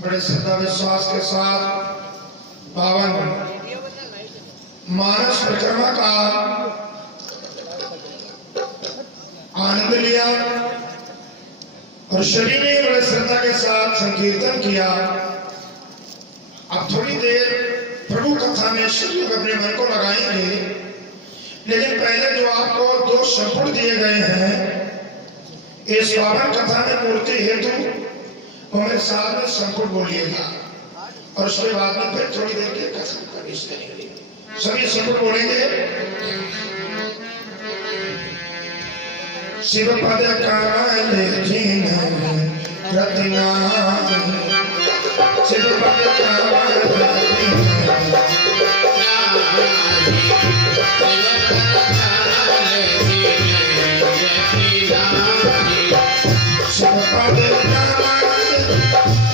बड़े श्रद्धा विश्वास के साथ पावन मानस परिक्रमा का आनंद लिया और सभी ने बड़े श्रद्धा के साथ संकीर्तन किया। अब थोड़ी देर प्रभु कथा में सभी लोग अपने मन को लगाएंगे, लेकिन पहले जो आपको दो संपुट दिए गए हैं इस पावन कथा में मूर्ति हेतु वो मेरे साथ में संपुट बोलिएगा और उसके बाद में फिर थोड़ी देर के कथा प्रवेश करेंगे। सभी संपुट बोलेंगे। शिव पद काले जिन रत्ना, शिव पद काले शिव पद काले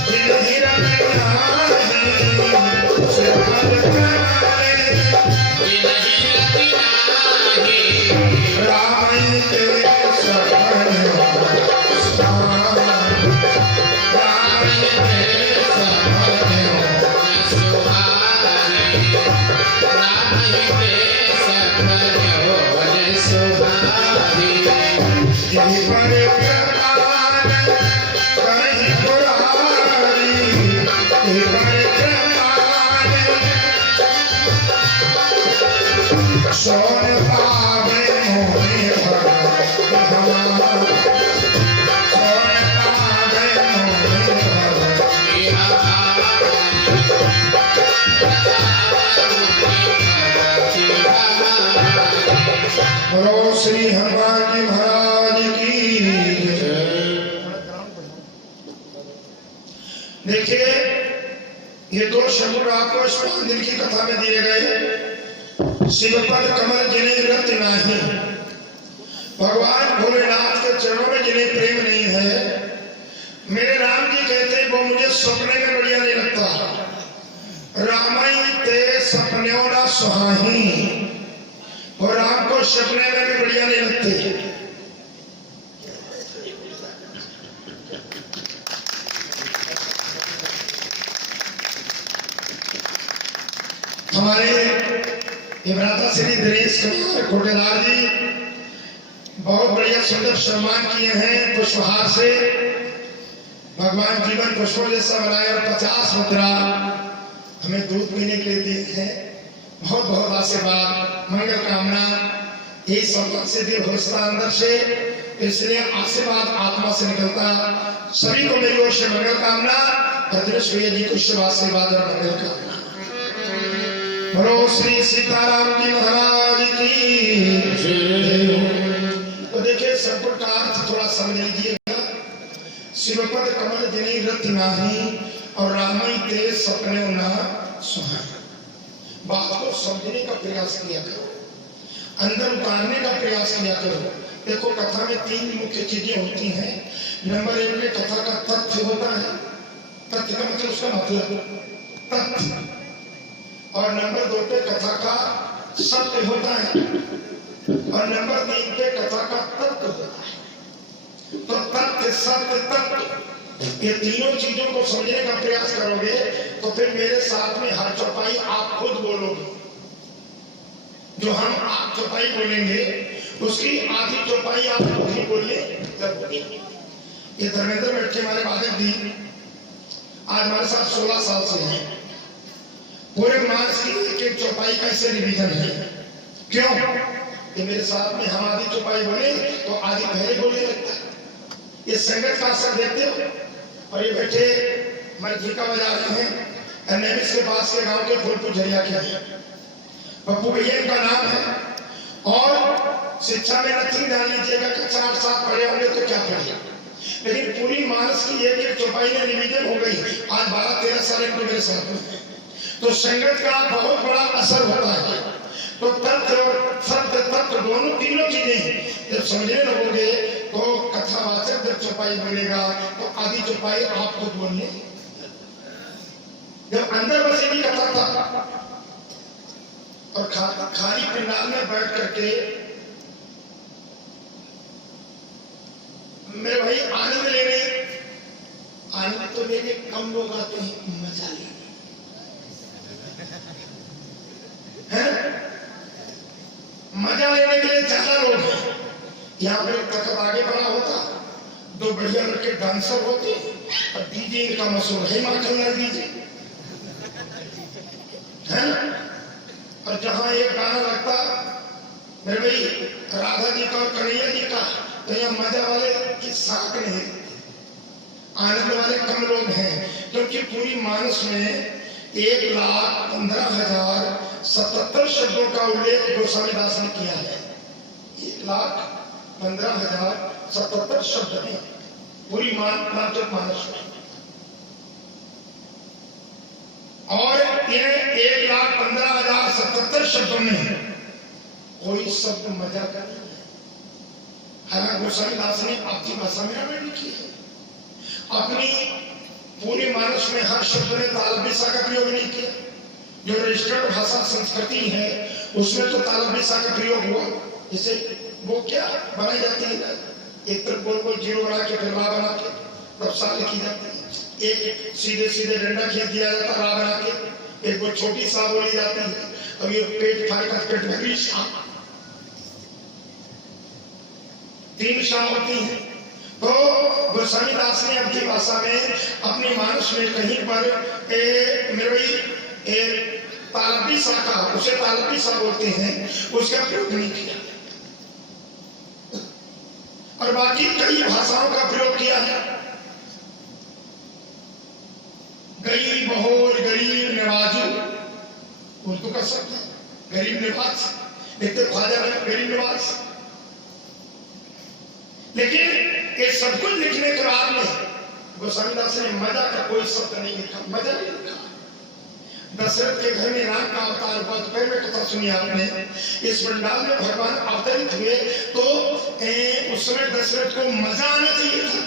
जिन हिरण्या, शिव पद काले जिन हिरण्या, राम के बोलो श्री हनुमान जी महाराज की जय। देखिए ये दो शब्द आपको इस दिल की कथा में दिए गए। शिवपद कमल जिन्हें रत नहीं, भगवान भोलेनाथ के चरणों में जिन्हें प्रेम नहीं है, मेरे राम जी कहते वो मुझे सपने में बढ़िया नहीं लगता। रामाई ते सपने ना सुहाही, और राम को सपने में भी बढ़िया नहीं लगते। हमारे इमराता श्री दिनेश कुमार कोटेदार जी बहुत बढ़िया सुंदर सम्मान किए हैं पुष्पहार से। भगवान जीवन पुष्पों जैसा बनाए और 50 मुद्रा हमें दूध पीने के लिए दिए हैं। बहुत बहुत आशीर्वाद मंगल कामना यही संपत्ति से दिव्य घोषणा अंदर से, इसलिए आशीर्वाद आत्मा से निकलता। सभी को मेरी ओर से मंगल कामना और दिनेश भैया जी को शुभ आशीर्वाद और मंगल कामना। बोलो श्री सीताराम जी महाराज की जय। तो देखिए संपुट का अर्थ थोड़ा समझ लीजिएगा। शिवपद कमल जिन्हें रत नाही और रामई ते सपने ना सुहाई। बात को समझने का प्रयास किया करो, अंदर उतारने का प्रयास किया करो। देखो कथा में 3 मुख्य चीजें होती हैं। नंबर 1 में कथा का तथ्य होता है, तथ्य का मतलब उसका मतलब तथ्य, और नंबर 2 पे कथा का सत्य होता है, और नंबर 3 पे कथा का तत्व होता है। तो तथ्य सत्य तत्व ये तीनों चीजों को समझने का प्रयास करोगे तो फिर मेरे साथ में हर चौपाई आप खुद बोलोगे। जो हम आप चौपाई बोलेंगे उसकी आधी चौपाई आप खुद ही बोलिए तब बोलेंगे। ये धर्मेंद्र बैठे हमारे वादक दी आज हमारे साथ 16 साल से हैं। पूरे मास की एक चौपाई का इससे रिवीजन है। क्यों? ये मेरे साथ में हम आधी चौपाई बोले तो आधी पहले बोलने लगता है। ये संगत का असर देखते हो। और ये बैठे मरझिका बजा रहे हैं एनएमएस के पास के गांव के फूलपुर झरिया के हैं। पप्पू भैया का नाम है और शिक्षा में नथिंग डाल लीजिएगा कि 4 साल पढ़े होंगे तो क्या पढ़े, लेकिन पूरी मानस की एक चौपाई में रिवीजन हो गई। आज 12-13 साल इनको मेरे साथ में है। तो संगत का बहुत बड़ा असर होता है। तो तथ्य और सत्य तत्व दोनों तीनों चीजें जब समझने लगोगे तो कथावाचक जब चौपाई बोलेगा तो आधी चौपाई आप खुद बोलिए। जब अंदर बसेगी कथा था और खाली पंडाल में बैठ करके मेरे भाई आनंद लेने आनंद तो लेने कम लोग आते हैं, मजा लेने मजा लेने के लिए ज्यादा लोग हैं। यहाँ पे तक आगे बना होता, दो बढ़िया लड़के डांसर होते और डीजे इनका मशहूर है माखनलाल डीजे है। और जहां एक गाना लगता मेरे भाई राधा जी का और कन्हैया जी का, तो यहाँ मजा वाले की साख नहीं, आनंद वाले कम लोग हैं। क्योंकि पूरी मानस में 1,15,077 शब्दों का उल्लेख गोस्वामी दास ने किया है। 1,15,077 शब्द हैं पूरी मानस में, और इन 1,15,077 शब्दों में कोई शब्द मजा का नहीं है। हालांकि गोस्वामी दास ने अपनी भाषा में लिखी है, अपनी पूरी मानस में हर शब्द ने तालबेसा का प्रयोग नहीं किया। जो रजिस्टर्ड भाषा संस्कृति है उसमें तो तालबेसा का प्रयोग हुआ। जैसे वो क्या बनाई जाती है ना, एक तरफ गोल गोल जीरो बना के फिर रा बना के तब सा लिखी जाती है, एक सीधे सीधे डंडा खींच दिया जाता रा बना के, एक वो छोटी सा बोली जाती है। अब ये पेट फाड़ का पेट भरी शाम, 3 शाम होती है। तो गोस्वामी दास ने अपनी भाषा में अपनी मानस में कहीं पर तालबी सा का, उसे तालबी सा बोलते हैं, उसका प्रयोग नहीं किया। और बाकी कई भाषाओं का प्रयोग किया है। गरीब बहोर, गरीब नवाजू उर्दू का शब्द है, गरीब निवाज, लिखते ख्वाजा गरीब निवाज। लेकिन ये सब कुछ लिखने के बाद में गोस्वामी दास ने मजा का कोई शब्द नहीं लिखा, मजा नहीं लिखा। दशरथ के घर में राम का अवतार हुआ, दोपहर में कथा सुनी आपने। इस पंडाल में भगवान अवतरित हुए तो उस समय दशरथ को मजा आना चाहिए था,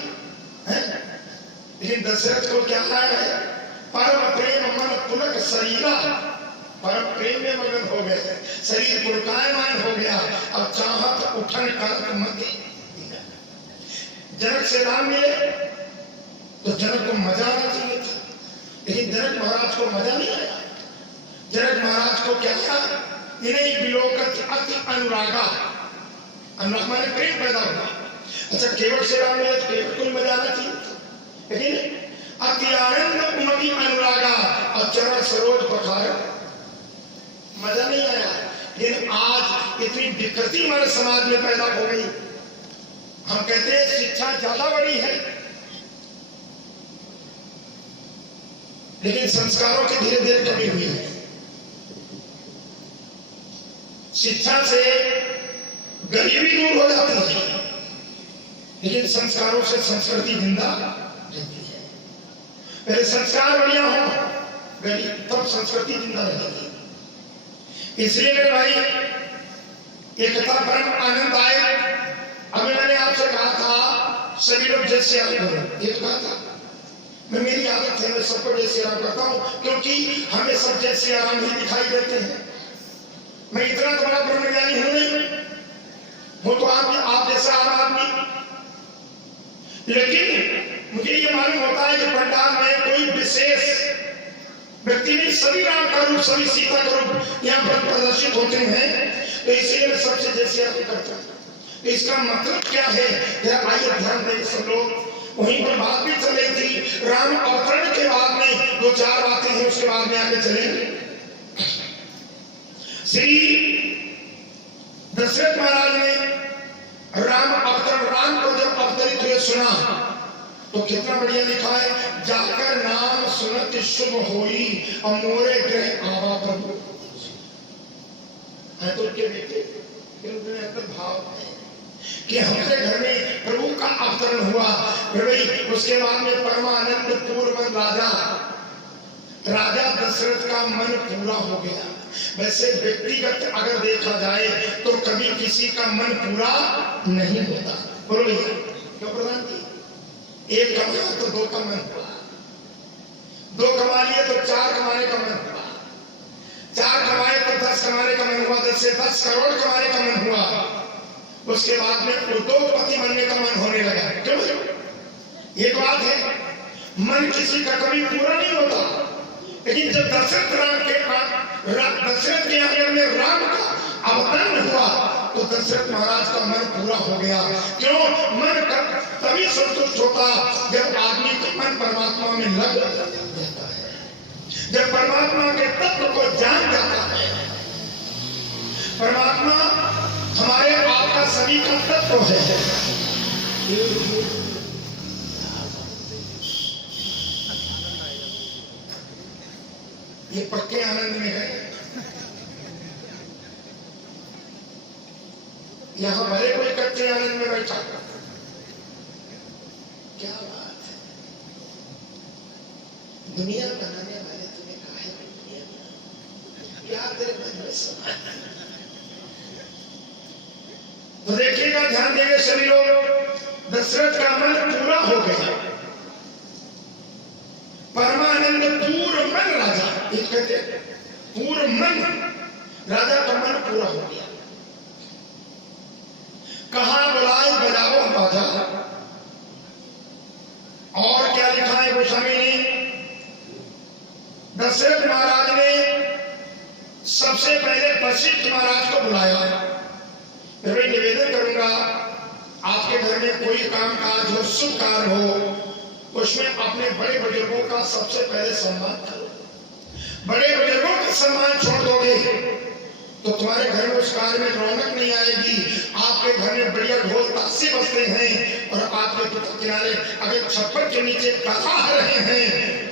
लेकिन दशरथ को क्या है, परम प्रेम मन पुलक शरीरा, परम प्रेम में मगन हो गए, शरीर पुलकायमान हो गया। अब चाहत उठन कर मत। जनक से राम मिले तो जनक को मजा आना चाहिए था, लेकिन जनक महाराज को मजा नहीं आया। जनक महाराज को क्या था, इन्हें विलोकत अति अनुरागा, अनुराग माने प्रेम पैदा हुआ। अच्छा केवट से राम मिले तो केवट को मजा आना चाहिए था, लेकिन अति आनंद उमगी अनुरागा और चरण सरोज पखार मजा नहीं आया। लेकिन आज इतनी विकृति हमारे समाज में पैदा हो गई। हम कहते हैं शिक्षा ज्यादा बड़ी है, लेकिन संस्कारों की धीरे धीरे कमी हुई है। शिक्षा से गरीबी दूर हो जाती है, लेकिन संस्कारों से संस्कृति जिंदा रहती है। पहले संस्कार बढ़िया हो गरीब, तब संस्कृति जिंदा रहती है। इसलिए मेरे भाई ये कथा परम आनंद आए। अभी मैंने आपसे कहा था सभी लोग जय श्री राम करो, ये तो कहा था। मैं, मेरी आदत है मैं सबको जय श्री राम करता हूँ, क्योंकि हमें सब जय श्री राम ही दिखाई देते हैं। मैं इतना तो बड़ा ब्रह्मज्ञानी हूं नहीं, वो तो आप जैसा आम आदमी। लेकिन मुझे ये मालूम होता है कि पंडाल में कोई विशेष व्यक्ति नहीं, सभी राम का रूप, सभी सीता का रूप यहाँ पर प्रदर्शित होते हैं। तो इसलिए मैं सबसे जय श्री राम करता हूँ। इसका मतलब क्या है, जरा आइए ध्यान दें सब लोग। वहीं पर बात भी चल रही थी, राम अवतरण के बाद में 2-4 बातें हैं, उसके बाद में आगे चलेंगे। श्री दशरथ महाराज ने राम अवतरण, राम को जब अवतरित हुए सुना तो कितना बढ़िया लिखा है, जाकर नाम सुनत शुभ होई और मोरे ग्रह आवा प्रभु। तो के बेटे भाव है कि हमारे घर में प्रभु का अवतरण हुआ। उसके बाद में परमानंद पूर्व राजा दशरथ का मन पूरा हो गया। वैसे व्यक्तिगत अगर देखा जाए तो कभी किसी का मन पूरा नहीं होता। बोलो भैया क्यों प्रधान जी, एक कमाया तो 2 का मन हुआ, 2 कमा लिए तो 4 कमाने का मन हुआ, 4 कमाए तो 10 कमाने का मन हुआ, 10 से 10 करोड़ कमाने का मन हुआ। उसके बाद में उद्योगपति बनने का मन होने लगा। क्यों? एक बात है, मन किसी का कभी पूरा नहीं होता, लेकिन जब दशरथ के आंगन में राम का अवतरण हुआ तो दशरथ महाराज का मन पूरा हो गया। क्यों? मन तभी संतुष्ट होता जब आदमी का मन परमात्मा में लग जाता है, जब परमात्मा के तत्व को जान जाता है। परमात्मा हमारे आपका सभी का तत्व है। ये पक्के आनंद में है। यहां भले कोई कच्चे आनंद में बैठा, क्या बात है। दुनिया बनाने वाले तुम्हें काहे दुनिया बना, क्या तेरे मन में समा। तो देखिएगा, ध्यान देंगे सभी लोग। दशरथ का मन पूरा हो गया, परमानंद पूर्ण मन राजा, ये कहते पूर्ण मन राजा का मन पूरा हो गया। कहा बुलाए बजाओ बाजा। और क्या लिखा है गोस्वामी ने? दशरथ महाराज ने सबसे पहले वशिष्ठ महाराज को बुलाया। मैं निवेदन करूंगा, आपके घर में कोई काम काज हो, शुभ कार्य हो, उसमें अपने बड़े बुजुर्गों का सबसे पहले सम्मान करो। बड़े बुजुर्गों का सम्मान छोड़ दोगे तो तुम्हारे घर में उस कार्य में रौनक नहीं आएगी। आपके घर में बढ़िया ढोल ताशे बजते हैं और आपके पिता किनारे अगर छप्पर के नीचे कथा रहे हैं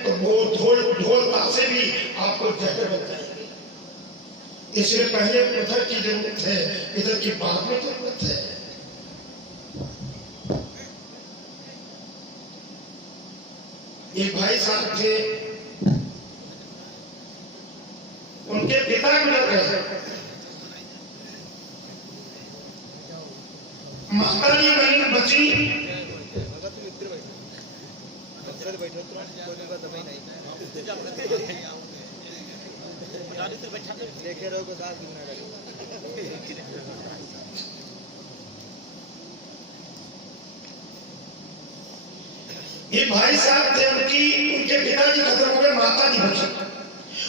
तो वो ढोल ताशे भी आपको जहर बन जाएंगे। इसलिए पहले उधर की जरूरत है, इधर की बाद में जरूरत है। एक भाई साहब थे, उनके पिता गुजर गए, माता जी बची। ये भाई साहब थे, उनके पिताजी खत्म हो गए, माता जी बची।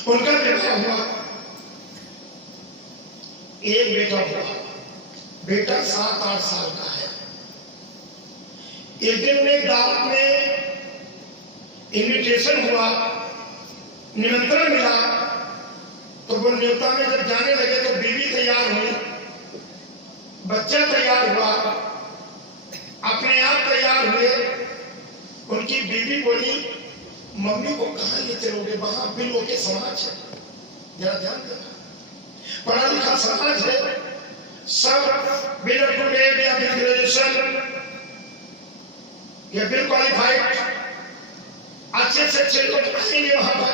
उनका विवाह हुआ, एक बेटा हुआ। बेटा 7-8 साल का है। एक दिन उन्हें दावत में इनविटेशन हुआ, निमंत्रण मिला, तो वो न्योता में जब जाने लगे तो बीवी तैयार हुई, बच्चा तैयार हुआ, अपने आप तैयार हुए। उनकी बीवी बोली, मम्मी को कहां ले चलोगे? वहां बिलों के समाज है, जरा ध्यान देना, पढ़ा लिखा समाज है, सब बिल अप टू डेट या बिल ग्रेजुएशन या बिल क्वालिफाइड, अच्छे से अच्छे लोग आएंगे वहां पर।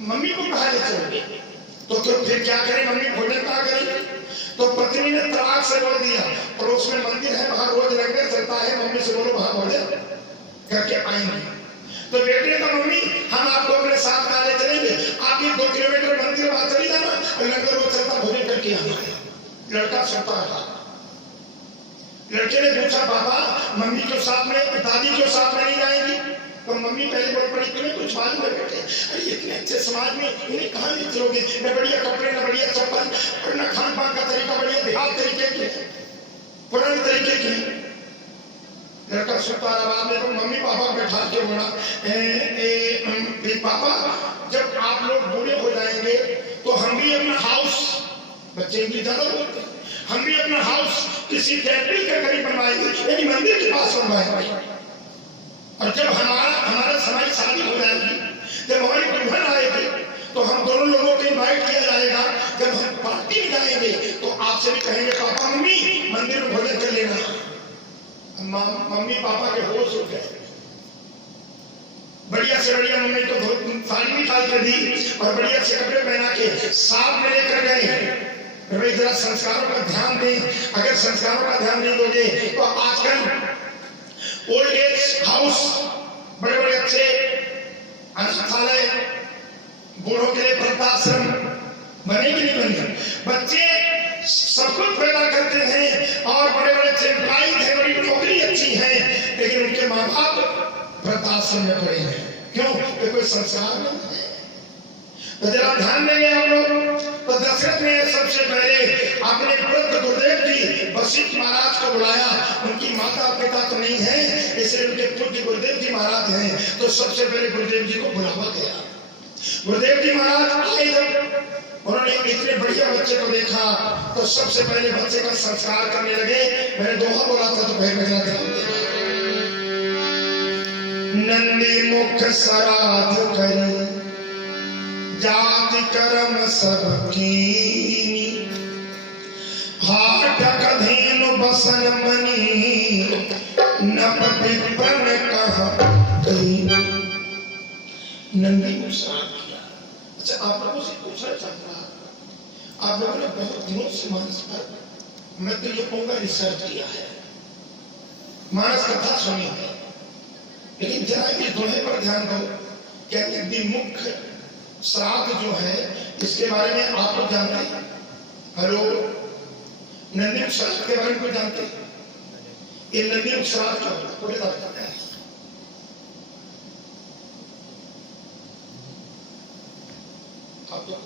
मम्मी को कहा ले चलोगे? तो फिर क्या करें? मम्मी भोजन कहा करेंगे? तो पत्नी ने तलाक से बोल दिया, पड़ोस में मंदिर है, वहां रोज लंगर चलता है, मम्मी से बोलो वहां भोजन करके आएंगे। तो बेटे का मम्मी, हम आपको अपने साथ ले चलेंगे, आप ये 2 किलोमीटर मंदिर वहां चली जाना और लंगर रोज चलता भोजन करके आना। लड़का सोता रहा। लड़के ने पूछा, पापा मम्मी के साथ में, दादी के साथ में नहीं जाएंगी? तो मम्मी पहले बोल पड़ी, तुम्हें कुछ मालूम है बेटे? अरे इतने अच्छे समाज में इन्हें कहाँ ले चलोगे? न बढ़िया कपड़े, न बढ़िया चप्पल, और न खान पान का तरीका बढ़िया देहात तरीके के, पुराने तरीके के। लड़का सोता रहा। बाद में तो मम्मी पापा बैठा के बोला, पापा जब आप लोग बूढ़े हो जाएंगे तो हम भी अपना हाउस, बच्चे इंग्लिश ज्यादा बोलते, हम भी अपना हाउस किसी टेम्पल के करीब बनवाएंगे, यानी मंदिर के पास बनवाएंगे। और जब हमारा समय शादी हो जाएगी, जब हमारी दुल्हन आएगी तो हम दोनों लोगों को इनवाइट किया जाएगा। जब हम पार्टी में जाएंगे तो आपसे भी कहेंगे, पापा मम्मी मंदिर में भोजन कर लेना। मम्मी पापा के होश उठ गए। बढ़िया से बढ़िया मम्मी तो साड़ी निकाल कर दी और बढ़िया से कपड़े पहना के साथ में लेकर गए। जरा संस्कारों का ध्यान दें। अगर संस्कारों का ध्यान नहीं दोगे तो आजकल ओल्ड एज हाउस, बड़े बड़े अच्छे अनाथालय, बूढ़ों के लिए वृद्धाश्रम बनेगी नहीं बनेगी। बच्चे सब कुछ पैदा करते हैं और बड़े बड़े अच्छे एम्प्लॉइज हैं, बड़ी नौकरी अच्छी है, लेकिन उनके माँ बाप वृद्धाश्रम में पड़े हैं। क्यों? ये कोई संस्कार नहीं है। तो जरा ध्यान देंगे हम लोग। तो दशरथ ने सबसे पहले अपने वृद्ध गुरुदेव जी वशिष्ठ महाराज को बुलाया। उनकी माता पिता तो नहीं है, इसलिए उनके पूज्य गुरुदेव जी महाराज हैं। तो सबसे पहले गुरुदेव जी को बुलावा गया। गुरुदेव जी महाराज आए, जब उन्होंने इतने बढ़िया बच्चे को देखा तो सबसे पहले बच्चे का संस्कार करने लगे। मैंने दोहा बोला था तो भाई मेरा नंदी मुख सराध करी जाति कर्म सबकी हाट कधेनु बसन मनी नप विप्रन कहा नंदी मुख सराध किया। अच्छा, आप लोगों से पूछना चाहता हूं, आप लोगों ने बहुत दिनों से मानस पर मैं तो ये कहूंगा रिसर्च किया है, मानस कथा सुनी है, लेकिन जरा ये दोहे पर ध्यान दो। क्या नंदी मुख श्राद्ध जो है इसके बारे में आप लोग जानते हैं? हेलो, नंदी मुख श्राद्ध के बारे में कोई जानते हैं? ये नंदी मुख श्राद्ध क्या होता है? कोई जानता है? आप लोग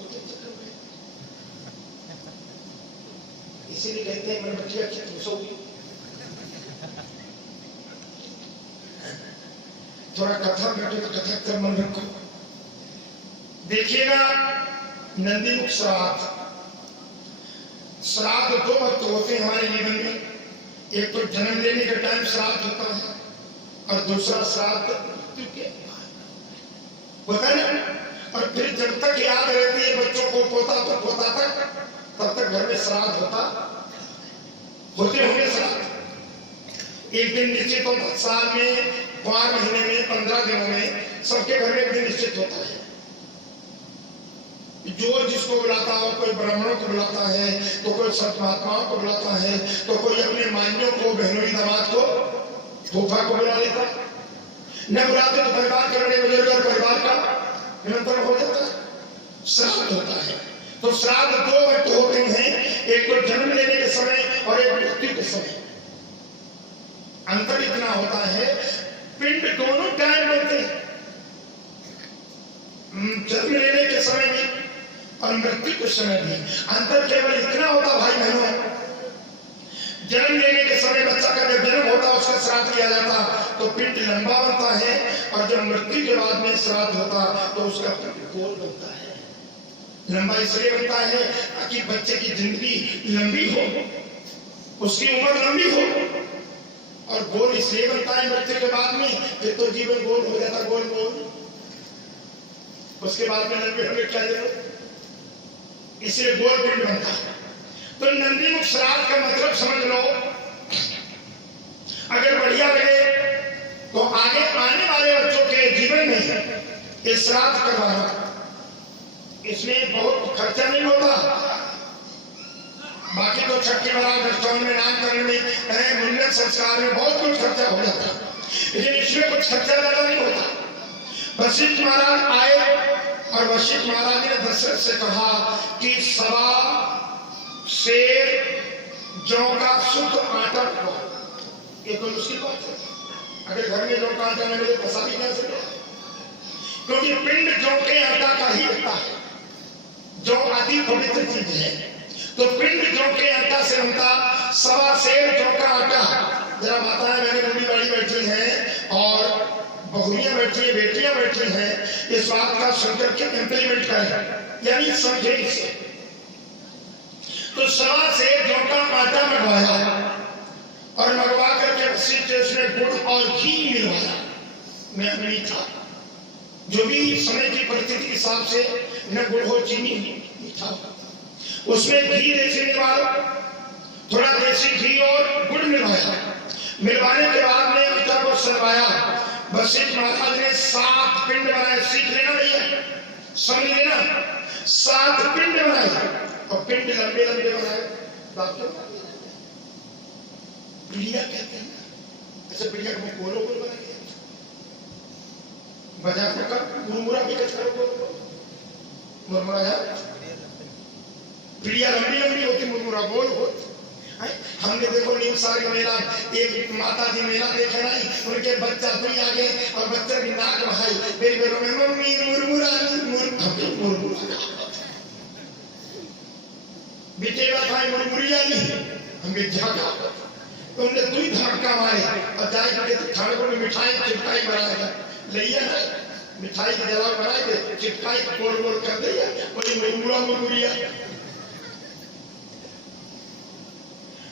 इसीलिए कहते हैं मैंने बच्चिया की पूछोगी। थोड़ा कथा बैठे तो कथा कर मन रखो। देखिएगा, नंदी मुख श्राद्ध, श्राद्ध दो वक्त होते हैं हमारे जीवन में। एक तो जन्म लेने के टाइम श्राद्ध होता है और दूसरा श्राद्ध मृत्यु के होता है ना। और फिर जब तक याद रहती है बच्चों को, पोता तो पोता तक, तब तक घर में श्राद्ध होते होंगे श्राद्ध। एक दिन निश्चित होता, साल में 5 महीने में 15 दिनों में सबके घर में एक दिन निश्चित होता है। जो जिसको बुलाता हो, कोई ब्राह्मणों को बुलाता है तो कोई संत महात्माओं को बुलाता है तो कोई अपने मान्यों को, बहनोई दामाद को, फूफा को बुला लेता है। न बुलाते तो परिवार के बड़े बुजुर्ग और परिवार का निमंत्रण हो जाता है, श्राद्ध होता है। तो श्राद्ध दो वक्त होते हैं, एक तो जन्म लेने के समय और एक मृत्यु के समय। अंतर इतना होता है, पिंड दोनों टाइम बनते हैं, जन्म लेने के समय भी और मृत्यु के समय भी। अंतर केवल इतना होता भाई बहनों, जन्म लेने के समय बच्चा का जब जन्म होता उसका श्राद्ध किया जाता तो पिंड लंबा बनता है, और जब मृत्यु के बाद में श्राद्ध होता तो उसका पिंड गोल बनता है। लंबा इसलिए बनता है ताकि बच्चे की जिंदगी लंबी हो, उसकी उम्र लंबी हो। और गोल इसलिए बनता है मृत्यु के बाद में, फिर तो जीवन गोल हो जाता, गोल गोल, उसके बाद में लंबी होने क्या जरूरत, इसलिए गोल पिंड बनता है। तो नंदी मुख श्राद्ध का मतलब समझ लो। अगर बढ़िया लगे तो आगे आने वाले बच्चों के जीवन में ये श्राद्ध करवाना, इसमें बहुत खर्चा नहीं होता। बाकी तो छठ के बाद रेस्टोरेंट में नाम करने में, मुंडन संस्कार में बहुत कुछ खर्चा हो जाता, लेकिन इसमें कुछ खर्चा ज्यादा नहीं होता। वशिष्ठ महाराज आए और वशिष्ठ महाराज ने दशरथ से कहा कि 1.25 सेर जौ का शुद्ध आटा बनाओ। ये कोई मुश्किल बात है? अगर घर में जौ का आटा न मिले तो शादी कैसे करें? क्योंकि पिंड जौ के आटा का ही होता है, जो अति पवित्र चीज है। तो पिंड जौ के आटा से बनता 1.25 सेर जौ का आटा। जरा माताएं मैंने बूढ़ी बाड़ी बैठी हैं और बहुरियां बैठी है, बेटियां बैठी हैं, इस बात का सुनकर के इंप्लीमेंट करें, यानी समझे इसे। तो 1.25 सेर जौ का आटा मंगवाया और मंगवा करके उसमें गुड़ और घी मिलवाया। मैं मीठा, जो भी समय की परिस्थिति के हिसाब से न गुड़ हो चीनी मीठा, उसमें घी देसी मिलवाया, थोड़ा देसी घी और गुड़ मिलवाया। मिलवाने के बाद में आटा को सलवाया। वशिष्ठ महाराज ने 7 पिंड बनाए। सीख लेना भैया, समझ लेना, 7 पिंड बनाए और पिंड लंबे लंबे बनाए। पीढ़िया कहते हैं ना, अच्छा पीढ़िया को गोलो गोल बना दिया, बजा कर मुरमुरा भी करो, मुरमुरा पीढ़िया लंबी लंबी होती, मुरमुरा गोल हो। हमने देखो नीम सागर मेला, एक माता जी मेला देखे नहीं, उनके बच्चा दुई आ गए और बच्चा की नाक बहाई, मेरे बेरों में मम्मी मुरमुरा मुरमुरा बेटे खाए मुरमुरिया नहीं, हमें झाका तो उनने दुई धक्का मारे और जाए बड़े ठाकुर में मिठाई चिपकाई बनाया लिया ना, मिठाई की जलाव बनाए थे, चिपकाई गोल गोल कर दिया, वही मुरमुरा मुरमुरिया।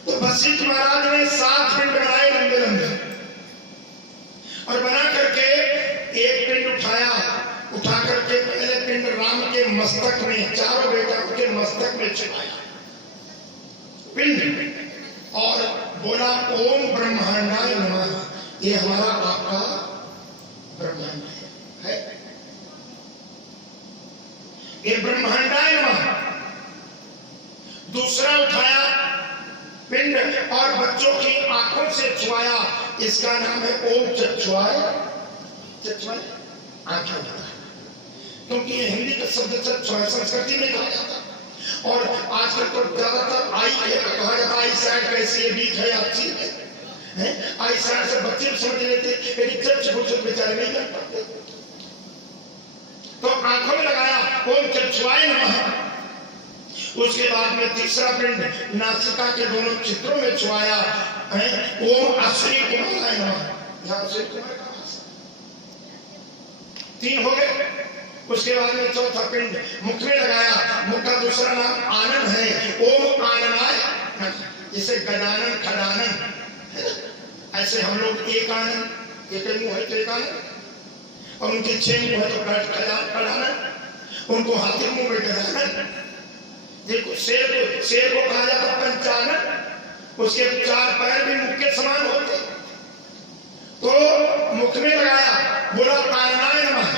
तो वशिष्ठ महाराज ने 7 पिंड बनाए लंबे लंबे और बना करके एक पिंड उठा करके पहले पिंड राम के मस्तक में, चारों बेटों के मस्तक में छिपाया पिंड और बोला ओम ब्रह्मांडाय नमः, ये हमारा आपका ब्रह्मांड है, ये ब्रह्मांडाय नमः। दूसरा उठाया पिंड और बच्चों की आंखों से छुआया, इसका नाम है ओम चक्षुआय, चक्षुआय आंखें होता है, क्योंकि ये हिंदी का शब्द चक्षुआय संस्कृति में कहा जाता है। और आजकल तो ज्यादातर आई कहा जाता है, आई साइड कैसी है, वीक है, अच्छी है, आई साइड से बच्चे भी समझ लेते, लेकिन चक्षु बेचारे नहीं कर पाते। तो आंखों में लगाया ओम चक्षुआय नमः। उसके बाद में तीसरा पिंड नासिका के दोनों चित्रों में छुआया, ओम अश्विनी कुमाराय नमः, यहाँ अश्विनी कुमार का 3 हो गए। उसके बाद में चौथा पिंड मुख में लगाया, मुख का दूसरा नाम आनंद है, ओम आनंदाय, जिसे गजानन खजानन, ऐसे हम लोग एक आनंद, एक मुंह है तो एक आनंद, और उनके 6 मुंह है तो खजानन, उनको हाथी मुंह में गजानन, देखो शेर को कहा जाता पंचानन, उसके 4 पैर भी मुख के समान होते। तो मुख में लगाया, बोला आनंदाय नमः।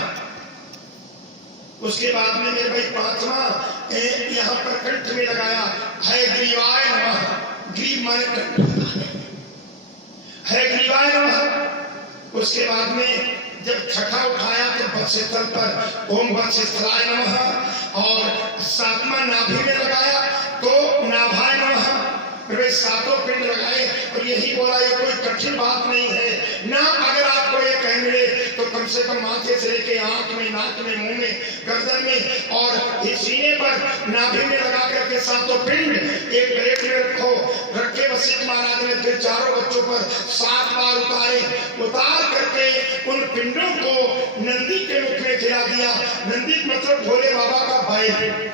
उसके बाद में मेरे भाई 5वां यहाँ पर कंठ में लगाया, है ग्रीवाय नमः, ग्रीव माने कंठ, है ग्रीवाय नमः। उसके बाद में जब छठा उठाया तो वक्षस्थल पर ओम वक्षस्थलाय नमः, और 7वां नाभि में लगाया तो नाभाय नमः। वे 7 पिंड लगाए और यही बोला ये कोई कठिन बात नहीं है ना, अगर आपको ये कह मिले तो कम से कम माथे से लेके आंख में, नाक में, मुंह में, गर्दन में और सीने पर नाभि में लगा करके 7 पिंड एक प्लेट में रखे वशिष्ठ महाराज ने फिर चारों बच्चों पर 7 बार उतार करके उन पिंडों को नंदी के मुख में खिला दिया। नंदी मतलब भोले बाबा का बैल,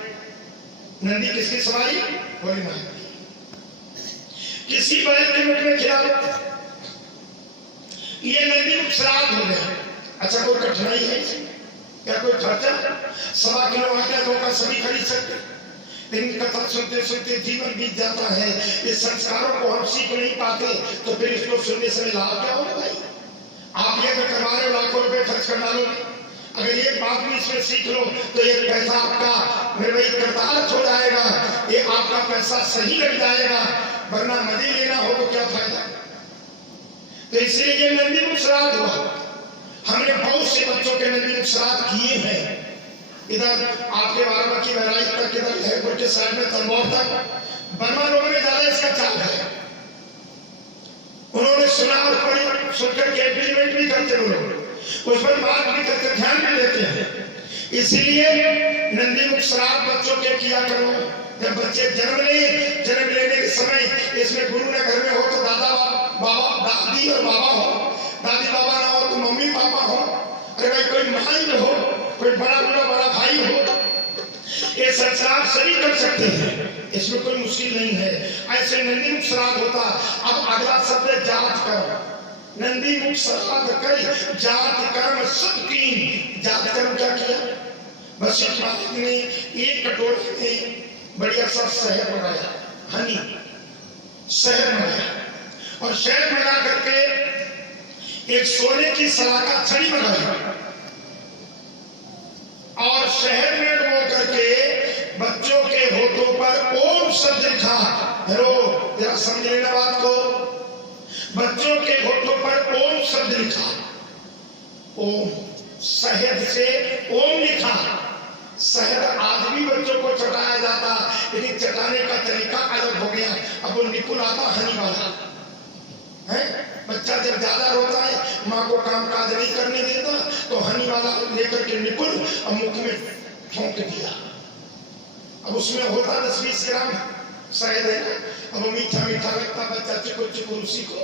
नंदी किसकी सवारी? भोले बाबा, किसी बैल के मुख में खिला दो, ये नंदी मुख श्राद्ध हो गया। अच्छा कोई कठिनाई है क्या? कोई खर्चा? 1.25 किलो आटा धोखा सभी खरीद सकते, लेकिन कथा सुनते सुनते जीवन बीत जाता है। इस संस्कारों को हम सीख नहीं पाते तो फिर इसको सुनने से लाभ क्या होगा भाई? आप ये करवा रहे हो, लाखों रुपए खर्च कर डालोगे, अगर एक बात भी इसमें सीख लो तो एक पैसा आपका मेरे भाई कृतार्थ हो जाएगा, ये आपका पैसा सही लग जाएगा, वरना मजे लेना हो तो क्या फायदा। तो इसलिए ये नंदी मुख श्राद्ध हुआ। हमने बहुत से बच्चों के नंदी मुख श्राद्ध किए हैं, इधर आपके बाराबंकी बहराइच तक, इधर लहरपुर के साइड में तंबोर तक, बर्मा लोगों में ज्यादा इसका चाल है। उन्होंने सुना और पढ़ी, सुनकर के इम्प्लीमेंट भी करते लोग, उस पर बात भी करते, ध्यान भी देते हैं। इसीलिए नंदी मुख श्राद्ध बच्चों के किया करो। जब बच्चे जन्म लेने के समय इसमें गुरु ने घर में हो तो दादा बाबा, दादी और बाबा हो, दादी बाबा ना हो तो मम्मी पापा हो, अरे भाई कोई माई हो, कोई बड़ा भाई हो, ये संस्कार सभी कर सकते हैं, इसमें कोई मुश्किल नहीं है। ऐसे नंदी मुख श्राद्ध होता। अब अगला शब्द जात कर्म, नंदी मुख श्राद्ध कर जात कर्म सब की। जात कर्म क्या किया? वशिष्ठ महाराज ने एक कटोरे में बढ़िया सा शहद बनाया, हनी शहद बनाया, और शहद बना करके एक सोने की सलाखा छड़ी बनाई और शहद में डुबो करके बच्चों के होठों पर ओम शब्द लिखा। हेलो जरा समझ लेना बात को, बच्चों के होठों पर ओम शब्द लिखा, ओम शहद से ओम लिखा, शहद आज भी बच्चों को चटाया जाता, लेकिन चटाने का तरीका अलग हो गया। अब वो निपुण आता हनी वाला है। बच्चा जब ज्यादा रोता है, माँ को काम काज नहीं करने देता, तो हनी वाला लेकर के निपुण और मुख में ठोंक दिया। अब उसमें होता 10-20 ग्राम शहद है। अब वो मीठा मीठा लगता, बच्चा चिकुर चिकुर उसी को।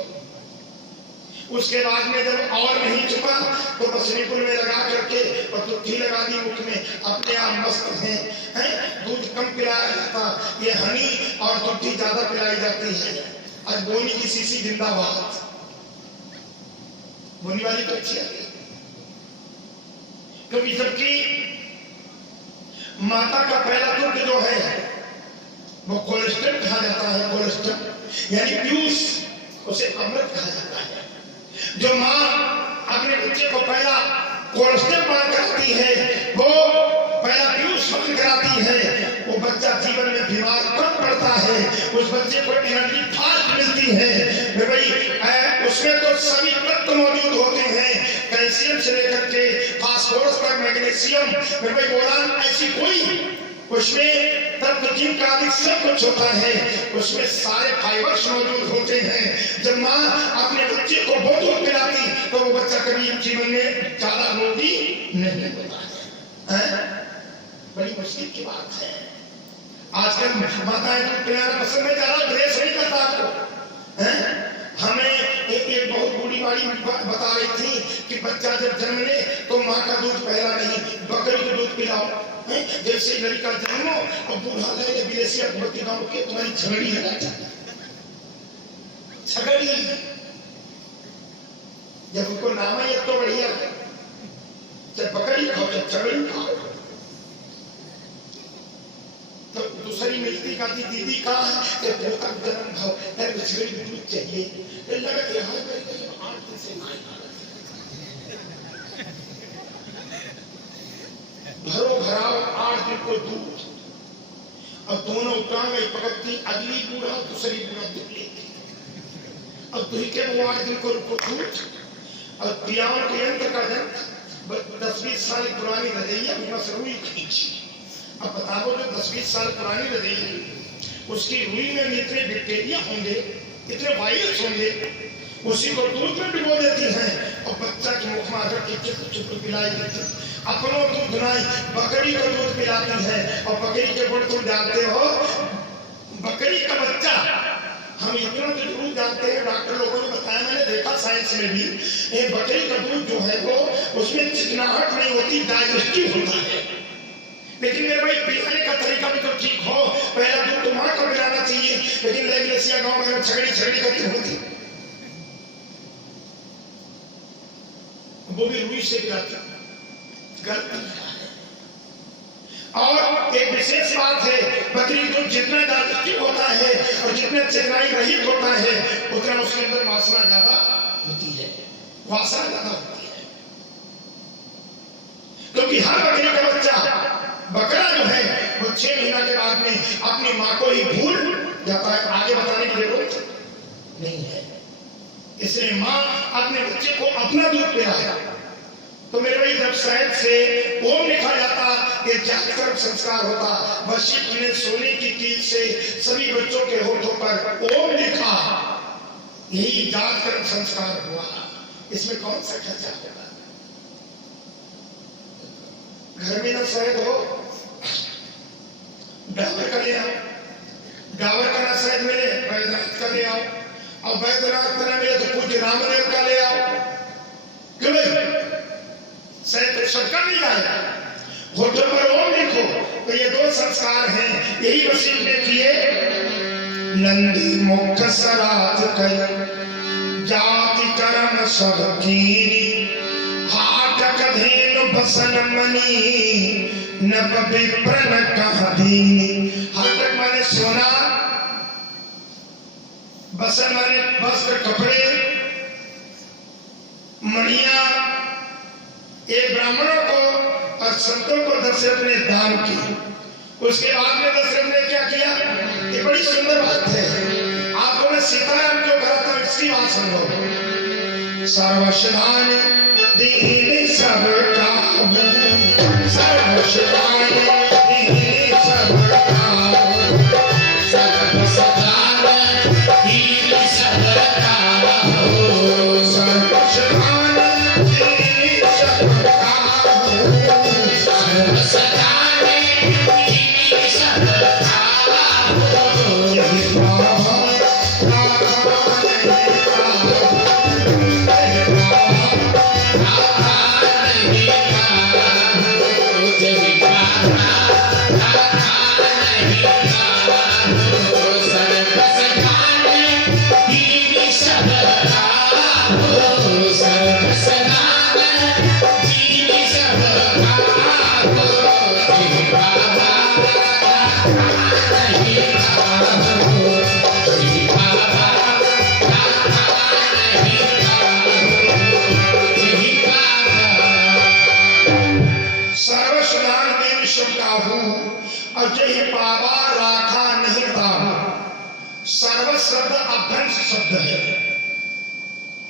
उसके बाद में जब और नहीं चुका तो बस निपुण में लगा करके और तुट्ठी लगा दी मुख में, अपने आप मस्त हैं। दूध कम पिलाया जाता, ये हनी और तुट्ठी ज्यादा पिलाई जाती है। आज बोनी की शीशी जिंदाबाद, बोनी वाली तो अच्छी है, क्योंकि जबकि माता का पहला दुग्ध जो है वो कोलेस्ट्रॉल कहा जाता है। कोलेस्ट्रॉल यानी पीयूष, उसे अमृत कहा जाता है। जो माँ अपने बच्चे को पहला कोलेस्ट्रॉल पान कराती है, वो पहला पीयूष पान कराती है, वो बच्चा जीवन में बीमार कम पड़ता है, उस बच्चे को एनर्जी फास्ट मिलती है। भाई उसमें तो सभी तत्व मौजूद होते हैं, कैल्शियम से लेकर के फास्फोरस तक, मैग्नीशियम, भाई बोरान, ऐसी कोई उसमें तत्व जिंक आदि सब कुछ होता है। उसमें सारे फाइबर्स मौजूद होते हैं। जब माँ अपने बच्चे को बहुत दूध पिलाती तो वो बच्चा कभी जीवन में ज्यादा रोगी नहीं होता है। बड़ी मुश्किल की बात है। आजकल माताएं दूध पिलाना पसंद नहीं, ज्यादा ड्रेस नहीं करता आपको। हमें एक बहुत बूढ़ी बाड़ी बता रही थी कि बच्चा जब जन्म ले तो माँ का दूध पहला नहीं, बकरी का दूध पिलाओ। जैसे लड़का जन्मो और बूढ़ा ले विदेशी अगमती गाँव के तुम्हारी झगड़ी लगा जाए, झगड़ी जब उनको नाम है तो बढ़िया, जब बकरी खाओ जब झगड़ी खाओ। तो दूसरी मिलती का दीदी कहा है पोता जन्म भाव झगड़ी दूध चाहिए, लगा कि हाँ 8 दिन से भरो भराओ 8 दिन को दूध, और दोनों टांगे पकड़ती, अगली बूढ़ा दूसरी बूढ़ा दूध लेती, अब दुही के 8 दिन को रुको दूध। और पियाओं के यंत्र का जंत्र 10-20 साल पुरानी रजैया बस रुई खींची। अब बताओ जो 10-20 साल पुरानी रजैया, उसकी रुई में भी इतने बैक्टीरिया होंगे, इतने वायरस होंगे, उसी को दूध में भिगो देती हैं और बच्चा के मुख में आकर के चुप चुप पिलाई देती। अपनों दूध नहीं, बकरी का दूध पिलाती है। और बकरी के गुण तुम जानते हो, बकरी का बच्चा, हम इतना तो जरूर जानते हैं, डॉक्टर लोगों ने बताया, मैंने देखा साइंस में भी, ये बकरी का दूध जो है वो उसमें चिकनाहट नहीं होती, डाइजेस्टिव होता है। लेकिन मेरे भाई पिलाने का तरीका भी तो ठीक हो, पहला दूध तो माँ को पिलाना चाहिए, लेकिन लेगलेसिया गांव में झगड़ी करती होती, वो भी रुई से पिलाती, गलत। और एक विशेष बात है, बकरी दूध जितना डाइजेस्टिव होता है और जितना चिकनाई रहित होता है, उतना उसके अंदर वासना ज्यादा होती है, वासना ज्यादा होती है। क्योंकि हर बकरी का बच्चा, बकरा जो है वो 6 महीना के बाद में अपनी माँ को ही भूल जाता है, आगे बताने की जरूरत नहीं है। इसलिए माँ अपने बच्चे को अपना दूध पिलाया। तो मेरे भाई जब शहद से ओम लिखा जाता, ये जागकर संस्कार होता। वशिष्ठ ने सोने की कील से सभी बच्चों के होठों पर ओम लिखा, यही जागकर संस्कार हुआ। इसमें कौन सा खर्चा होगा? घर में ना शहद हो, डाबर का ले आओ, डाबर का ना शहद मिले वैद्यनाथ का ले आओ, और वैद्यनाथ का ना मिले तो पूज्य रामदेव का ले आओ। क्यों भाई? शहद तो सबका मिल जाएगा, होठों पर ओम लिखो। तो ये 2 संस्कार हैं, यही वशिष्ठ ने किए। नंदी मुख सराज कर जाति कर्म सब कीरी, हाथ कधेनु बसन मनी नभ विप्रन कह दीनी। हाथ माने सोना, बसन माने वस्त्र कपड़े, मणिया, ये ब्राह्मणों को और संतों को दशरथ ने दान की। उसके बाद में दशरथ ने क्या किया? ये बड़ी सुंदर बात है, आपको मैं सीताराम क्यों कहा था इसकी बात सुनो। सर्वशदान दीन सब काहू, सर्वशदान अजय पावा राखा नहीं था। सर्व शब्द अभ्रंश शब्द है।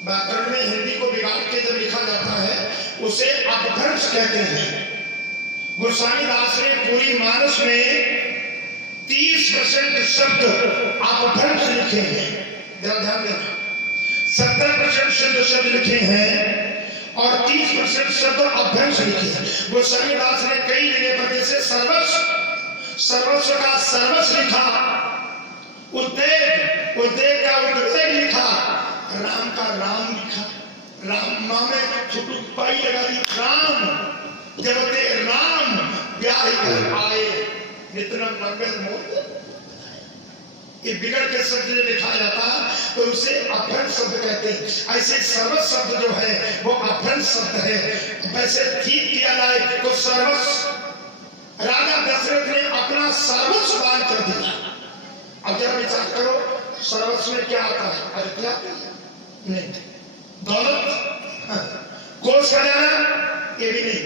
व्याकरण में हिंदी को बिगाड़ के जब लिखा जाता है उसे अपभ्रंश कहते हैं। गोस्वामी दास ने पूरी मानस में 30% शब्द अपभ्रंश लिखे हैं। जरा ध्यान देना, 70% शुद्ध शब्द लिखे हैं और 30% शब्द अपभ्रंश लिखे हैं। गोस्वामी दास ने कई जगह पर जैसे सर्वस्व का सर्वस्व लिखा, उद्वेग का उद्वेग लिखा, राम का राम लिखा, राम माँ में छोटू पाई लगा दी, राम जब ते राम ब्याह कर आए नितना मंगल मोद। ये बिगड़ के शब्द जो लिखा जाता तो उसे अपभ्रंश शब्द कहते हैं। ऐसे सर्व शब्द जो है वो अपभ्रंश शब्द है। वैसे ठीक किया जाए तो सर्वस्व, राजा दशरथ ने अपना सर्वस्व दान कर दिया। अब जरा विचार करो, सर्वस्व में क्या आता है? अविद्या नहीं, दौलत, कोष का जाना ये भी नहीं,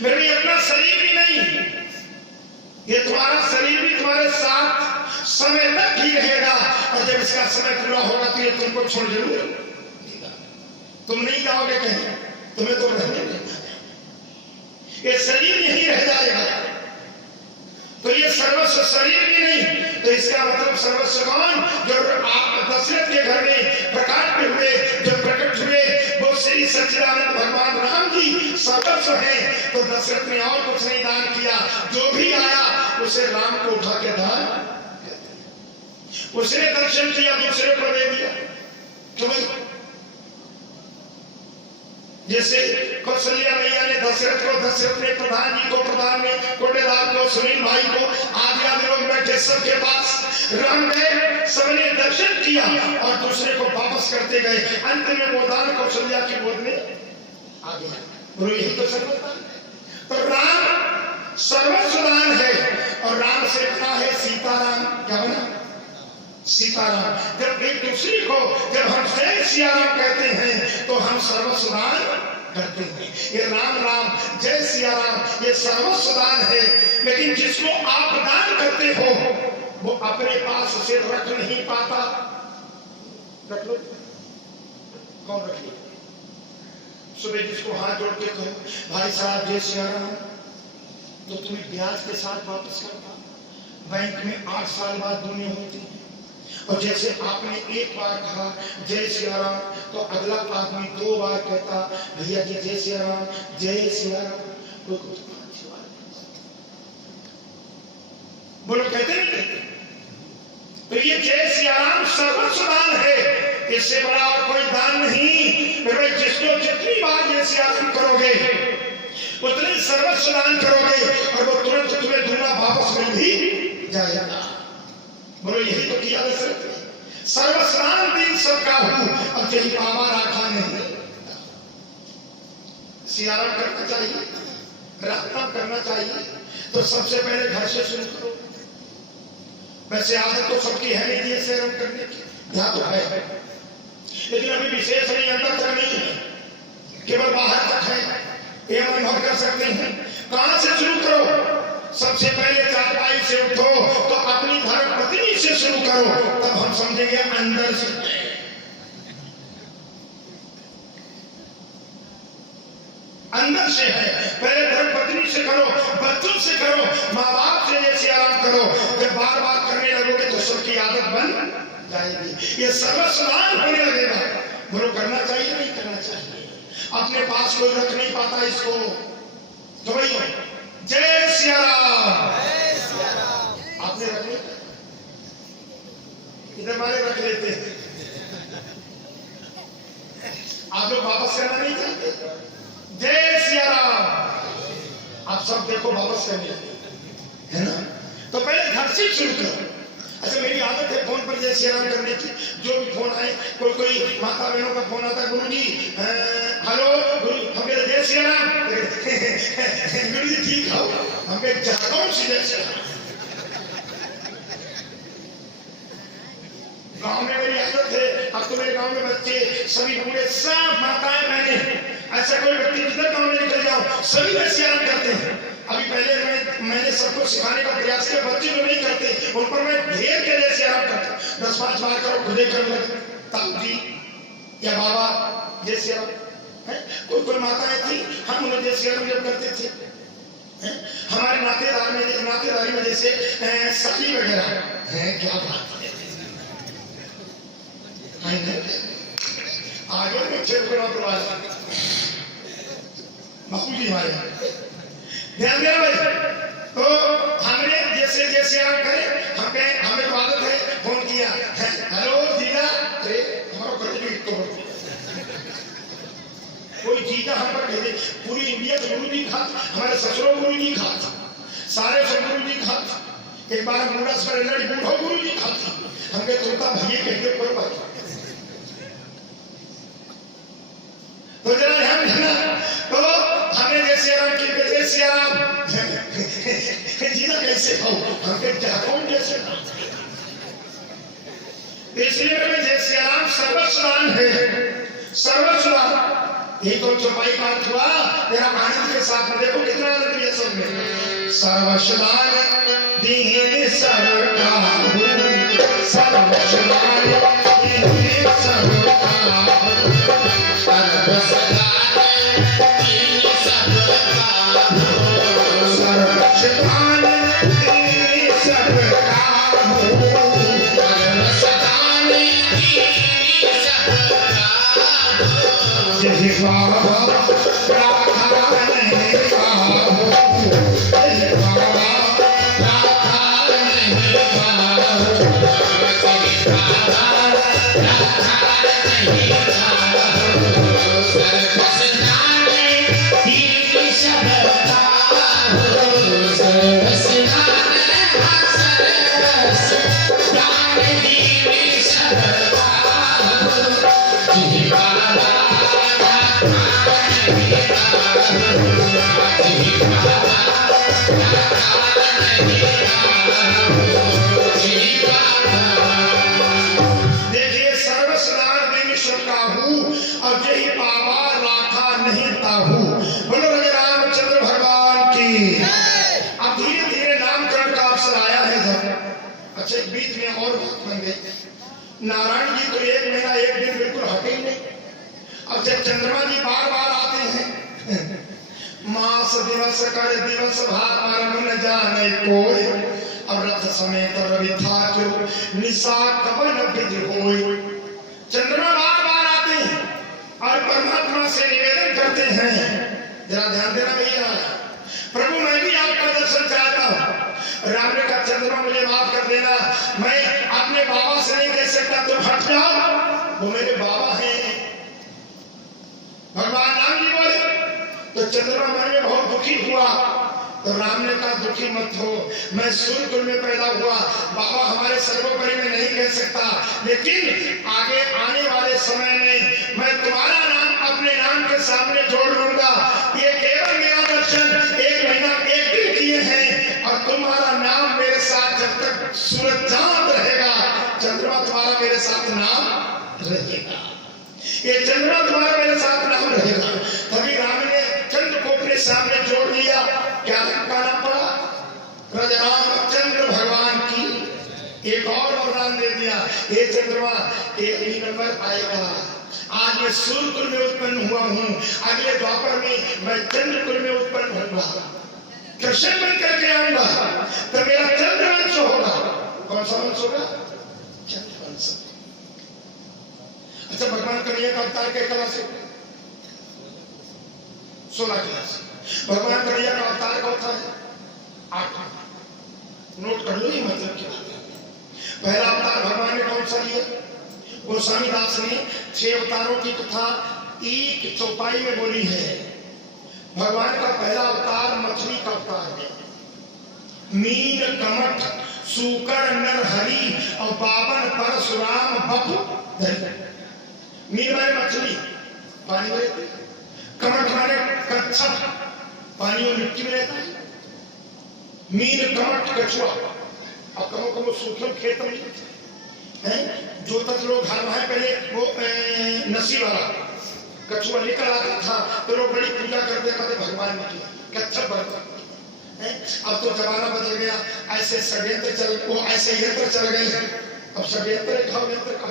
मेरे भी अपना शरीर भी नहीं। ये तुम्हारा शरीर भी तुम्हारे साथ समय तक ही रहेगा और जब इसका समय पूरा होगा तो ये तुमको छोड़ जरूर, तुम नहीं जाओगे कहीं, तुम्हें तो रहने देना, ये शरीर यहीं रह जाएगा। तो ये सर्वस्व शरीर भी नहीं, तो इसका मतलब सर्वस्व कौन? जो आप दशरथ के घर में प्रकाश में हुए, जो प्रकट हुए वो श्री सच्चिदानंद भगवान राम जी सर्वस्व है। तो दशरथ ने और कुछ नहीं दान किया, जो भी आया उसे राम को उठा के दान, उसने दर्शन किया, दूसरे को दे दिया। तो भाई जैसे कौशल्या मैया ने दशरथ को, दशरथ ने प्रधान जी को, प्रधान ने कोटेदार को, सुनील भाई को, आदि लोग बैठे सबके पास राम गए, सबने दर्शन किया और दूसरे को वापस करते गए। अंत में वो दान कौशल्या की गोद में आ गया। यही तो सर्वदान है। तो राम सर्वस्व दान है और राम से बना है सीताराम। क्या बना? सीताराम। जब एक दूसरे को जब हम जय सियाराम कहते हैं तो हम सर्वस्व दान करते हैं। ये राम राम जय सियाराम ये सर्वस्व दान है। लेकिन जिसको आप दान करते हो वो अपने पास उसे रख नहीं पाता। रख लो, कौन रख लो? सुबह जिसको हाथ जोड़ के कहो भाई साहब जय सियाराम, तो तुम्हें ब्याज के साथ वापस करता। बैंक में 8 साल बाद दुनिया होती है और जैसे आपने एक बार कहा जय सियाराम तो अगला आदमी 2 बार कहता भैया जी जय सियाराम जय सियाराम। बोलो कहते नहीं कहते? तो ये जय सियाराम सर्वस्व दान है, इससे बड़ा और कोई दान नहीं। जिसको जितनी बार जय सियाराम करोगे उतने सर्वस्व दान करोगे और वो तुरंत तुम्हें दूना वापस मिल भी जाएगा। बोलो यही तो किया दशरथ ने। सर्वस्व दिन सबका हूं अब यही पावा राखा नहीं। सियाराम करना चाहिए, राम करना चाहिए तो सबसे पहले घर से शुरू करो। वैसे आदत तो सबकी है नहीं जय सियाराम करने की, यहाँ तो है, लेकिन अभी विशेष नहीं, अंदर तक नहीं है, केवल बाहर तक है। ये अनुभव कर सकते हैं। कहां से शुरू करो? सबसे पहले चारपाई से उठो तो अपनी धर्म पत्नी से शुरू करो, तब हम समझेंगे अंदर से। अंदर से है। पहले धर्म पत्नी से करो, बच्चों से करो, माँ बाप से जैसे आराम करो। जब बार बार करने लगोगे तो सबकी आदत बन जाएगी, ये सर्वस्व दान होने लगेगा। बोलो करना चाहिए नहीं करना चाहिए? अपने पास कोई रख नहीं पाता इसको, तो भाई जय सियाराम आपने रख लिया, इधर मारे रख लेते हैं। आप लोग वापस करना नहीं चाहते? जय सियाराम आप सब देखो वापस करने है ना। तो पहले घर से शुरू करो। अच्छा मेरी आदत है फोन पर जय सियाराम करने की। जो भी फोन आए, कोई माता बहनों का फोन आता है, गुरु जी हेलो गुरु हम कहते जय सियाराम। गुरु जी ठीक हो, हम कहते कौन सी जय सियाराम। गांव में मेरी आदत है, अब तो मेरे गांव में बच्चे सभी बूढ़े सब माताएं बहने, ऐसा कोई व्यक्ति जिधर गांव में निकल जाओ सभी जय सियाराम करते हैं। अभी पहले मैंने सबको सिखाने का प्रयास किया, बच्चे जो नहीं करते उन पर मैं ढेर के जैसे आराम करता, 10-5 बार करो खुदे कर लगे, ताऊ या बाबा जैसे कोई माताएं थी, हम उन्हें जैसे जब करते थे। हमारे नातेदारी में जैसे साली वगैरह है, क्या बात है, आगे बच्चे बापू जी हमारे ध्यान देना भाई। तो हमने जैसे जैसे आप करें, हमें तो आदत है, फोन किया, हेलो जीजा, अरे हमारा कोई जीजा हम पर भेजे, पूरी इंडिया के गुरु जी खात, हमारे ससुरों गुरु जी खात, सारे सब गुरु जी खात। एक बार मुंडस पर लड़ी बूढ़ो गुरु जी खाती, हमके तोता भैया कहते कोई बात। तो जरा ध्यान देना, तो हमें जैसे राम की बेटे से राम जीना कैसे हो, हमके कौन कैसे, इसलिए मैं जैसे राम सर्वस्वान है, सर्वस्वान। ये तो चौपाई का अर्थ हुआ, तेरा आनंद के साथ में देखो कितना आनंद है सब में। सर्वस्वान दीन सरकाहु, सर्वस्वान दीन सरकाहु, देखिए सर्वस्नान दिन सरकाहू, और यही बाबा राखा नहीं ताहू। बोलो रामचंद्र भगवान की। अब धीरे धीरे नामकरण का अवसर आया है जब, अच्छा बीच में और बात बन गई। नारायण जी तो 1 महीना 1 दिन बिल्कुल हटे ही नहीं। अब जब चंद्रमा जी बार बार आते हैं, मास दिवस कर दिवस भात मारम न जाने कोई, अब रथ समेत रवि था जो निशा कवन विधि होई। चंद्रमा बार बार आते हैं और परमात्मा से निवेदन करते हैं, जरा ध्यान देना भैया, प्रभु मैं भी आपका दर्शन चाहता हूँ। राम ने कहा चंद्रमा मुझे माफ कर देना, मैं अपने बाबा से नहीं कह सकता, तुम हट जाओ, वो मेरे बाबा हैं। भगवान राम जी बोले, तो चंद्रमा मन में बहुत दुखी हुआ। तो राम ने कहा दुखी मत हो, मैं सूर्य कुल में पैदा हुआ, बाबा हमारे सर्वोपरि में नहीं कह सकता, लेकिन आगे आने वाले समय में मैं तुम्हारा नाम अपने नाम के सामने जोड़ लूंगा। ये केवल मेरा दर्शन 1 महीना 1 दिन किए हैं, और तुम्हारा नाम मेरे साथ जब तक सूरज चांद रहेगा, चंद्रमा तुम्हारा मेरे साथ नाम रहेगा, ये चंद्रमा तुम्हारा मेरे साथ नाम रहेगा। तभी राम ने चंद्र को अपने सामने जोड़ लिया। क्या नाम पड़ा? रामचंद्र भगवान की। एक और वरदान दे दिया, ये चंद्रमा एक नंबर आएगा। आज मैं सूर्य कुल में उत्पन्न हुआ हूँ, अगले द्वापर में मैं चंद्र कुल में उत्पन्न होगा, कृष्ण बन करके आऊंगा, तो मेरा चंद्र वंश होगा। कौन सा वंश होगा? चंद्र वंश। अच्छा भगवान कन्हैया का अवतार के कला से 16 क्लास। भगवान कन्हैया का अवतार कौन सा है? 8। नोट कर लो, ये मतलब क्या है। पहला अवतार भगवान ने कौन सा लिया? गोस्वामी दास ने 6 अवतारों की कथा एक चौपाई में बोली है। भगवान का पहला अवतार मछली का अवतार है। मीन कमठ सूकर नर हरि और 52 परशुराम बपु। मीन माने मछली, पानी में रहती है। कमठ माने कच्छप, पानी और मिट्टी में रहता है। मीन कमठ कछुआ, अब कमो कमो सूखे खेत में है। जो तक लोग घर में पहले वो नसी वाला कछुआ निकल आता था, तो लोग बड़ी पूजा करते थे भगवान की, कच्छप बरता। अब तो जमाना बदल गया, ऐसे षड्यंत्र चल, वो ऐसे यंत्र चल गए। अब षड्यंत्र यंत्र का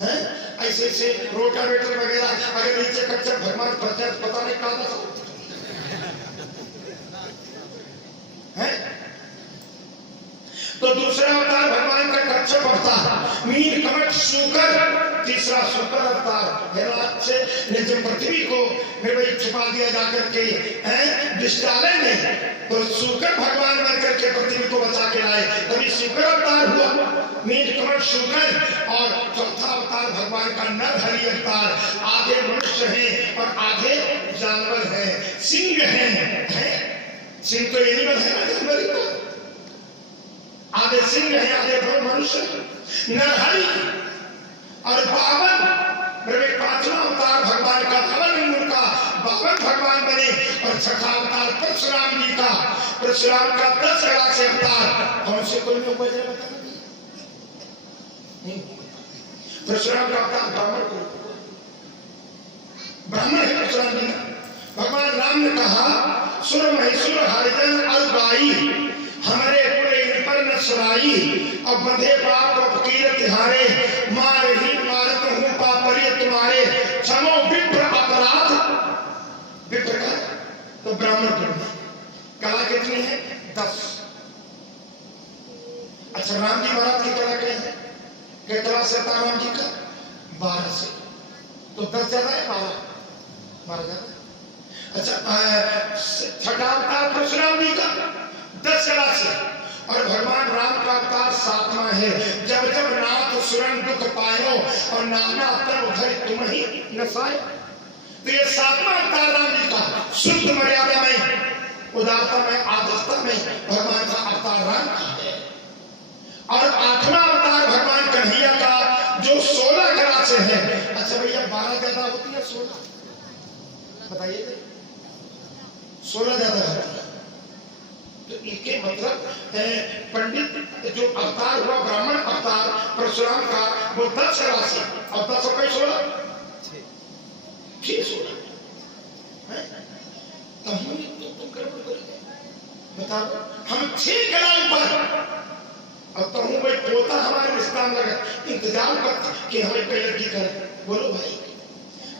है, ऐसे ऐसे रोटावेटर वगैरह, अगर नीचे कच्चा भगवान फंस जाए पता नहीं कहां था है। तो दूसरा अवतार भगवान का कच्चा अवतार मीन कमट सूकर, तीसरा सुकर अवतार हेरात से ने जब पृथ्वी को मेरे छुपा दिया जाकर के विष्टालय में, तो सुकर भगवान बनकर के पृथ्वी को बचा के लाए, तभी सुकर अवतार हुआ, मीन कमट सूकर। और चौथा अवतार भगवान का नरहरि अवतार, आधे मनुष्य हैं और आधे जानवर हैं, सिंह हैं, सिंह तो एनिमल है ना, जानवर ही तो, आधे सिंह है आधे दो मनुष्य, नरहरि और बावन, पांचवा अवतार भगवान का हवन का बावन भगवान बने। और छठा अवतार परशुराम जी का, परशुराम का 10 गला से अवतार, कौन से कुल में उपज है बताना नहीं। परशुराम का अवतार ब्राह्मण है परशुराम जी ने। भगवान राम ने कहा सुर महिषुर हरिजन अलगाई, हमारे कुल पर न सुराई, अब बंधे पाप और फकीर तिहारे, मार ही मारत हूँ पापरिय तुम्हारे, क्षमो विप्र अपराध। विप्र का तो ब्राह्मण कला कितनी है? 10। अच्छा राम जी महाराज की कला क्या है? क्या कला से राम जी का 12 से, तो 10 ज्यादा है 12 ज्यादा। अच्छा छठा अवतार परशुराम जी का 10 कला से, और भगवान राम का अवतार 7वां है, जब जब नाथ सुरन दुख पायो और नाना तन उधर तुम ही नसाए। तो ये 7वां अवतार राम जी का शुद्ध मर्यादा में, उदारता में, आदर्शता में भगवान का अवतार राम का है। और 8वां अवतार भगवान कन्हैया का जो 16 कला से है। अच्छा भैया 12 ज्यादा होती है 16? बताइए 16 ज्यादा होती है, तो इनके मतलब पंडित जो अवतार हुआ ब्राह्मण अवतार परशुराम का वो 10 कला से, और 10 और 16 तुम बताओ, हम 6 कला ऊपर। अब तो हूँ भाई पोता हमारे रिश्ता में लगा इंतजाम करता कि हमें पहले की करे। बोलो भाई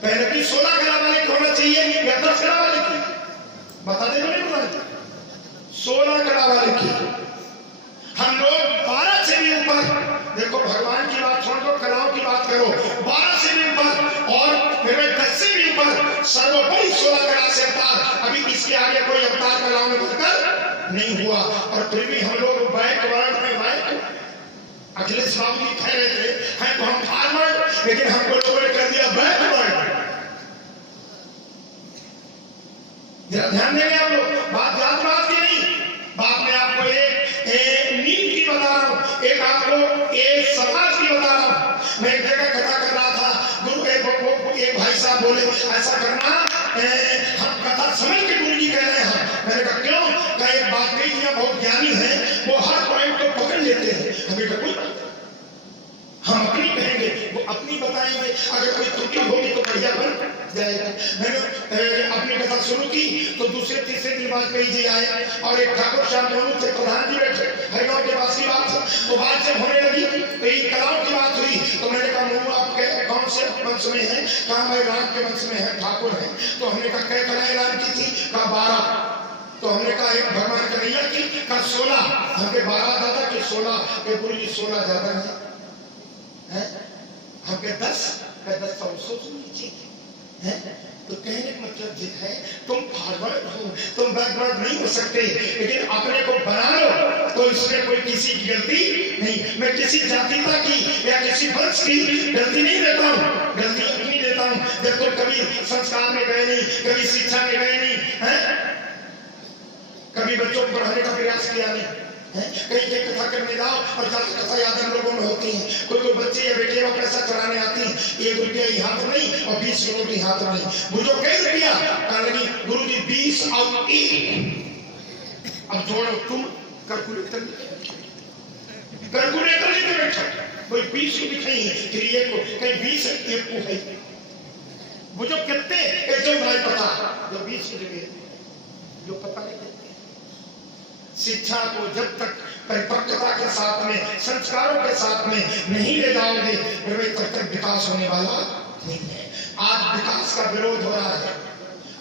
पहले की 16 कला वाले को होना चाहिए या 10 कला वाले की? बता दे, नहीं बता 16 कला वाले की। हम लोग 12 से भी ऊपर, देखो भगवान की बात छोड़ दो, कलाओं की बात करो, 12 से भी ऊपर और फिर 10 से भी ऊपर, सर्वोपरि 16 कला से अवतार। अभी इसके आगे कोई अवतार कलाओं में बढ़कर नहीं हुआ। और फिर भी हम लोग बैकवर्ड में अखिलेश बाबू जी कह रहे थे हैं तो हम फॉरवर्ड, लेकिन हमको लोगों ने कर दिया बैकवर्ड। जरा ध्यान देंगे आप लोग, बात जात पात की नहीं, बात में आपको एक नींद की बता रहा हूँ, एक आपको एक समाज की बता रहा हूँ। मैं एक जगह कथा कर रहा था, गुरु एक भाई साहब बोले ऐसा करना, हम कथा समझ के गुरु जी कह रहे हैं। मैंने कहा क्यों? कहा एक बात कही थी, बहुत ज्ञानी है, वो हर पॉइंट को पकड़ लेते हैं। हमें कोई हम अपनी कहेंगे, वो अपनी बताएंगे, अगर कोई त्रुटि होगी तो बढ़िया बन जाएगा। मैंने अपनी कथा शुरू की तो दूसरे तीसरे दिन बाद कई जी आए और एक ठाकुर श्याम दोनों थे, प्रधान जी बैठे, हरिगांव के पास की बात है। तो बात जब होने लगी तो एक कलाओं की बात हुई, तो मैंने कहा मुँह आपके कौन से वंश में है? कहा भाई राम के वंश में है, ठाकुर है। तो हमने कहा कै कलाएं राम की थी? कहा 12। तो हमने कहा एक भगवान कन्हैया की, कहा 16। हमके 12 दादा के 16 के गुरु जी 16 ज्यादा है, हमके 10 का 10 तो सोच लीजिए है। तो कहने का मतलब ये है तुम फॉरवर्ड हो, तुम बैकवर्ड नहीं हो सकते, लेकिन अपने को बना लो तो इसमें कोई किसी की गलती नहीं। मैं किसी जातिता की या किसी वंश की गलती नहीं देता हूँ, गलती अपनी देता हूँ। जब तुम कभी संस्कार में गए नहीं, कभी शिक्षा में गए नहीं है, कभी बच्चों को पढ़ाने का प्रयास किया नहीं है, कहीं कहीं कथा करने जाओ और कथा याद हम लोगों में होती है। कोई कोई बच्चे या बेटे को पैसा चढ़ाने आती है, 1 रुपया ही हाथ नहीं और 20 रुपये भी हाथ नहीं। बुझो कई रुपया? कहा गुरु जी 20 और 1। अब जोड़ो, तुम कैलकुलेटर लेके बैठो, कोई 20 रुपये नहीं है, फिर एक को कहीं 20 एक को है। बुझो कितने? एक जो नहीं पता, जो 20 रुपये जो पता नहीं कितने शिक्षा को जब तक परिपक्वता के साथ में, संस्कारों के साथ में नहीं ले जाओगे तब तक विकास होने वाला नहीं है। आज विकास का विरोध हो रहा है।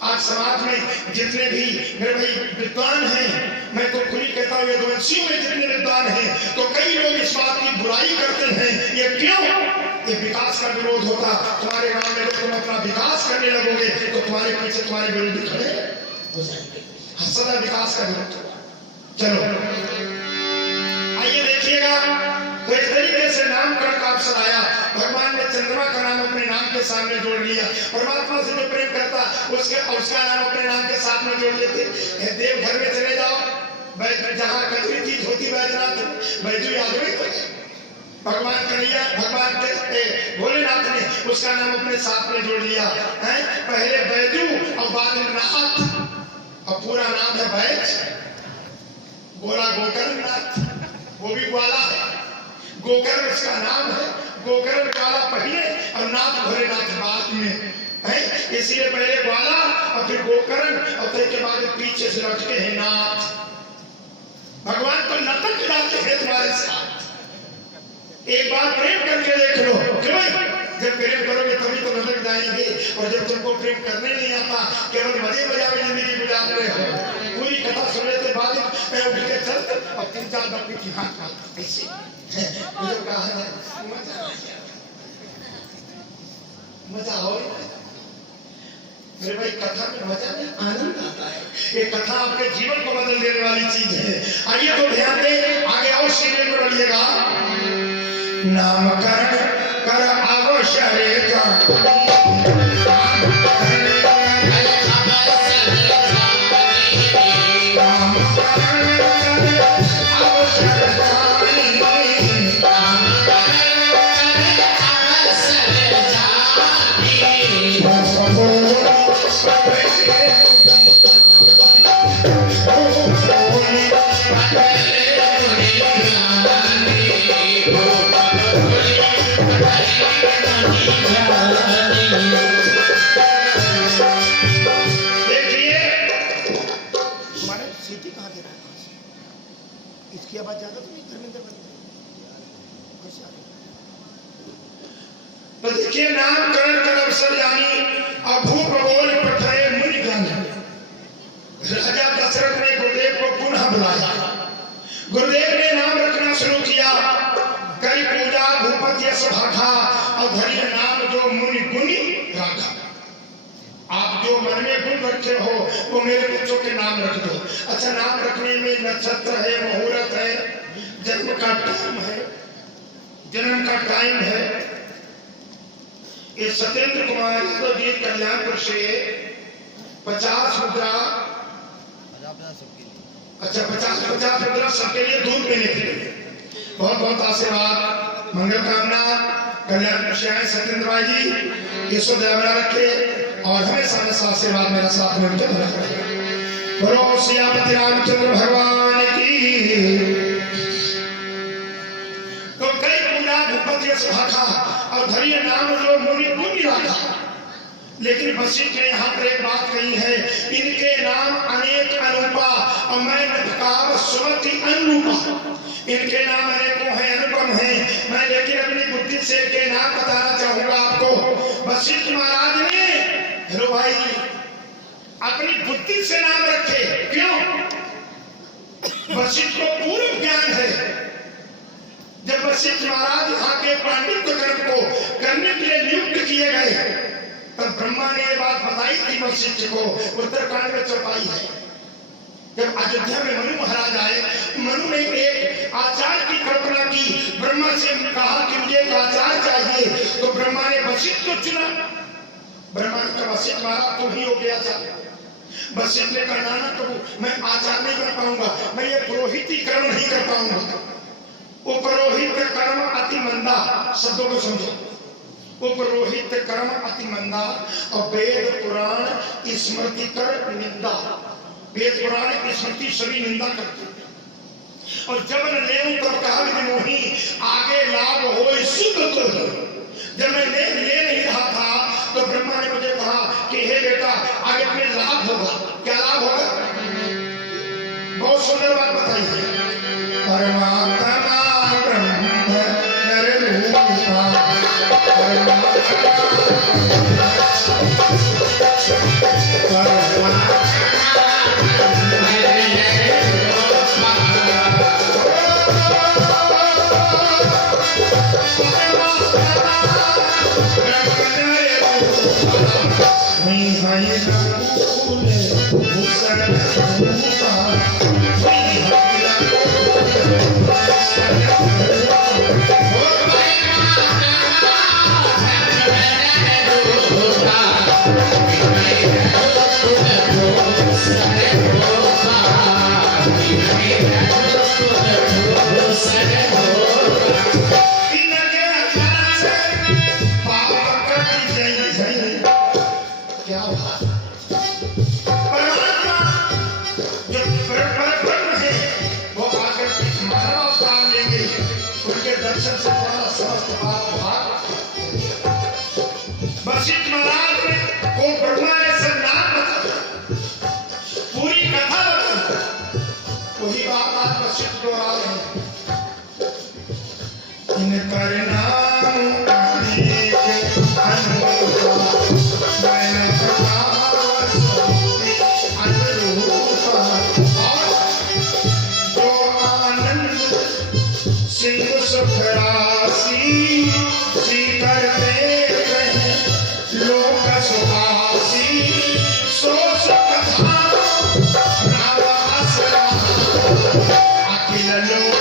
आज समाज में जितने भी मेरे भाई विद्वान हैं, मैं तो खुली कहता हूँ यदुवंशियों में जितने विद्वान हैं, तो कई लोग इस बात की बुराई करते हैं। ये क्यों? ये विकास का विरोध होता। तुम्हारे गांव में तुम अपना विकास करने लगोगे तो तुम्हारे पीछे तुम्हारे विरोधी खड़े हो जाएंगे। सदा विकास का विरोध होगा। चलो आइए देखिएगा, तो इस तरीके से नामकरण का अवसर आया। भगवान ने चंद्रमा का नाम अपने नाम के सामने जोड़ लिया। परमात्मा से जो प्रेम करता उसका नाम अपने नाम के साथ में जोड़ लेते। देवघर में चले जाओ, जहाँ कचरी चीज होती बैजनाथ बैजू यादव तो भगवान कन्हैया, भगवान के भोलेनाथ ने उसका नाम अपने साथ में जोड़ लिया है। पहले बैजू और बाद में नाथ, और पूरा नाम है बैज, गोला गोकर्ण नाथ, वो भी ग्वाला है। गोकर्ण इसका नाम है, गोकर्ण ग्वाला पहले और नाथ भोलेनाथ बाद में है। इसलिए पहले ग्वाला और फिर गोकर्ण और फिर के बाद पीछे से लटके हैं नाथ। भगवान तो लटक जाते हैं तुम्हारे साथ। एक बार प्रेम करके देख लो, क्यों? जब प्रेम करोगे तभी तो लटक जाएंगे। और जब तुमको प्रेम करने नहीं आता, केवल मजे मजा में जिंदगी गुजार रहे हो, पूरी कथा सुनने के बाद मैं उठ के चल और 3-4 डब्बी की हाथ ऐसे मुझे कहा है मजा हो मेरे भाई। कथा में मजा नहीं, आनंद आता है। ये कथा आपके जीवन को बदल देने वाली चीज है। आइए तो ध्यान दें, आगे और सीरियल में बढ़िएगा। नामकरण कर अवसर इसकी आवाज ज्यादा तो नहीं धर्मेंद्र बन। तो देखिए, नामकरण का अवसर यानी अभूप बोल पठाए मुनि गण। राजा दशरथ ने गुरुदेव को पुनः बुलाया। गुरुदेव ने नाम रखना शुरू किया। कई पूजा भूपति यश भाखा और धैर्य नाम जो मुनि गुणी राखा। आप जो मन में गुण रखे हो वो मेरे बच्चों के नाम रख दो। अच्छा, नाम रखने में नक्षत्र है, मुहूर्त है, जन्म का टाइम है, जन्म का टाइम है। ये सत्येंद्र कुमार जी कल्याणपुर से 50 मुद्रा, अच्छा 50 मुद्रा सबके लिए दूध देने के लिए बहुत बहुत आशीर्वाद, मंगल कामना। कल्याणपुर से आए सत्येंद्र भाई जी, ईश्वर दया बना रखे और हमेशा हमेशा आशीर्वाद मेरा साथ में मुझे बना रहे। बोलो सियापति रामचंद्र भगवान की। तो कई पूजा भूपति यश भाखा और धैर्य नाम जो मुनि गुणी राखा। लेकिन वशिष्ठ ने यहाँ पर एक बात कही है, इनके नाम अनेक अनुपा और मैं नटकार सुमति अनुरूपा। इनके नाम अनेकों हैं, अनुपम हैं। मैं लेकिन अपनी बुद्धि से इनके नाम बताना चाहूंगा आपको। वशिष्ठ महाराज ने, हेलो भाई, अपनी बुद्धि से नाम रखे। क्यों? वशिष्ठ को पूर्व ज्ञान है। जब वशिष्ठ महाराज यहाँ के पांडित्य कर्म को करने के लिए नियुक्त किए गए तब ब्रह्मा ने ये बात बताई थी वशिष्ठ को। उत्तरकांड में चौपाई है। जब अयोध्या में मनु महाराज आए, मनु ने एक आचार्य की कल्पना की। ब्रह्मा से कहा कि मुझे एक आचार्य चाहिए, तो ब्रह्मा ने वशिष्ठ को चुना। ब्रह्मा ने कहा वशिष्ठ महाराज तुम ही हो गया था। वशिष्ठ ने कहा ना, तो मैं आचार्य नहीं बन पाऊंगा, मैं ये पुरोहित कर्म नहीं कर पाऊंगा। उपरोहित कर्म अति मंदा, शब्दों को समझो। उपरोहित कर्म अति मंदा और वेद पुराण स्मृति कर निंदा। वेद पुराण स्मृति सभी निंदा करते हैं। और जब न ले तब कहा मोही आगे लाभ हो शुद्ध तो। जब मैं ले नहीं रहा था तो ब्रह्मा ने मुझे कहा कि हे बेटा आगे तुम्हें लाभ होगा। क्या लाभ होगा? बहुत सुंदर बात बताइए, परमात्मा ब्रह्म नररूपा, वशिष्ठ महाराज को ब्रह्मा ने सब नाम बताया, पूरी कथा बताई, वही बात आज वशिष्ठ दोहरा रहे हैं। इनकर नाम अनेक अनूठा, मैंने अनुरूपा, जो आनंद सिंह सुखरासी सी करते लोक सुहासी, सो सुख धाम राम आसरा, अखिल लोक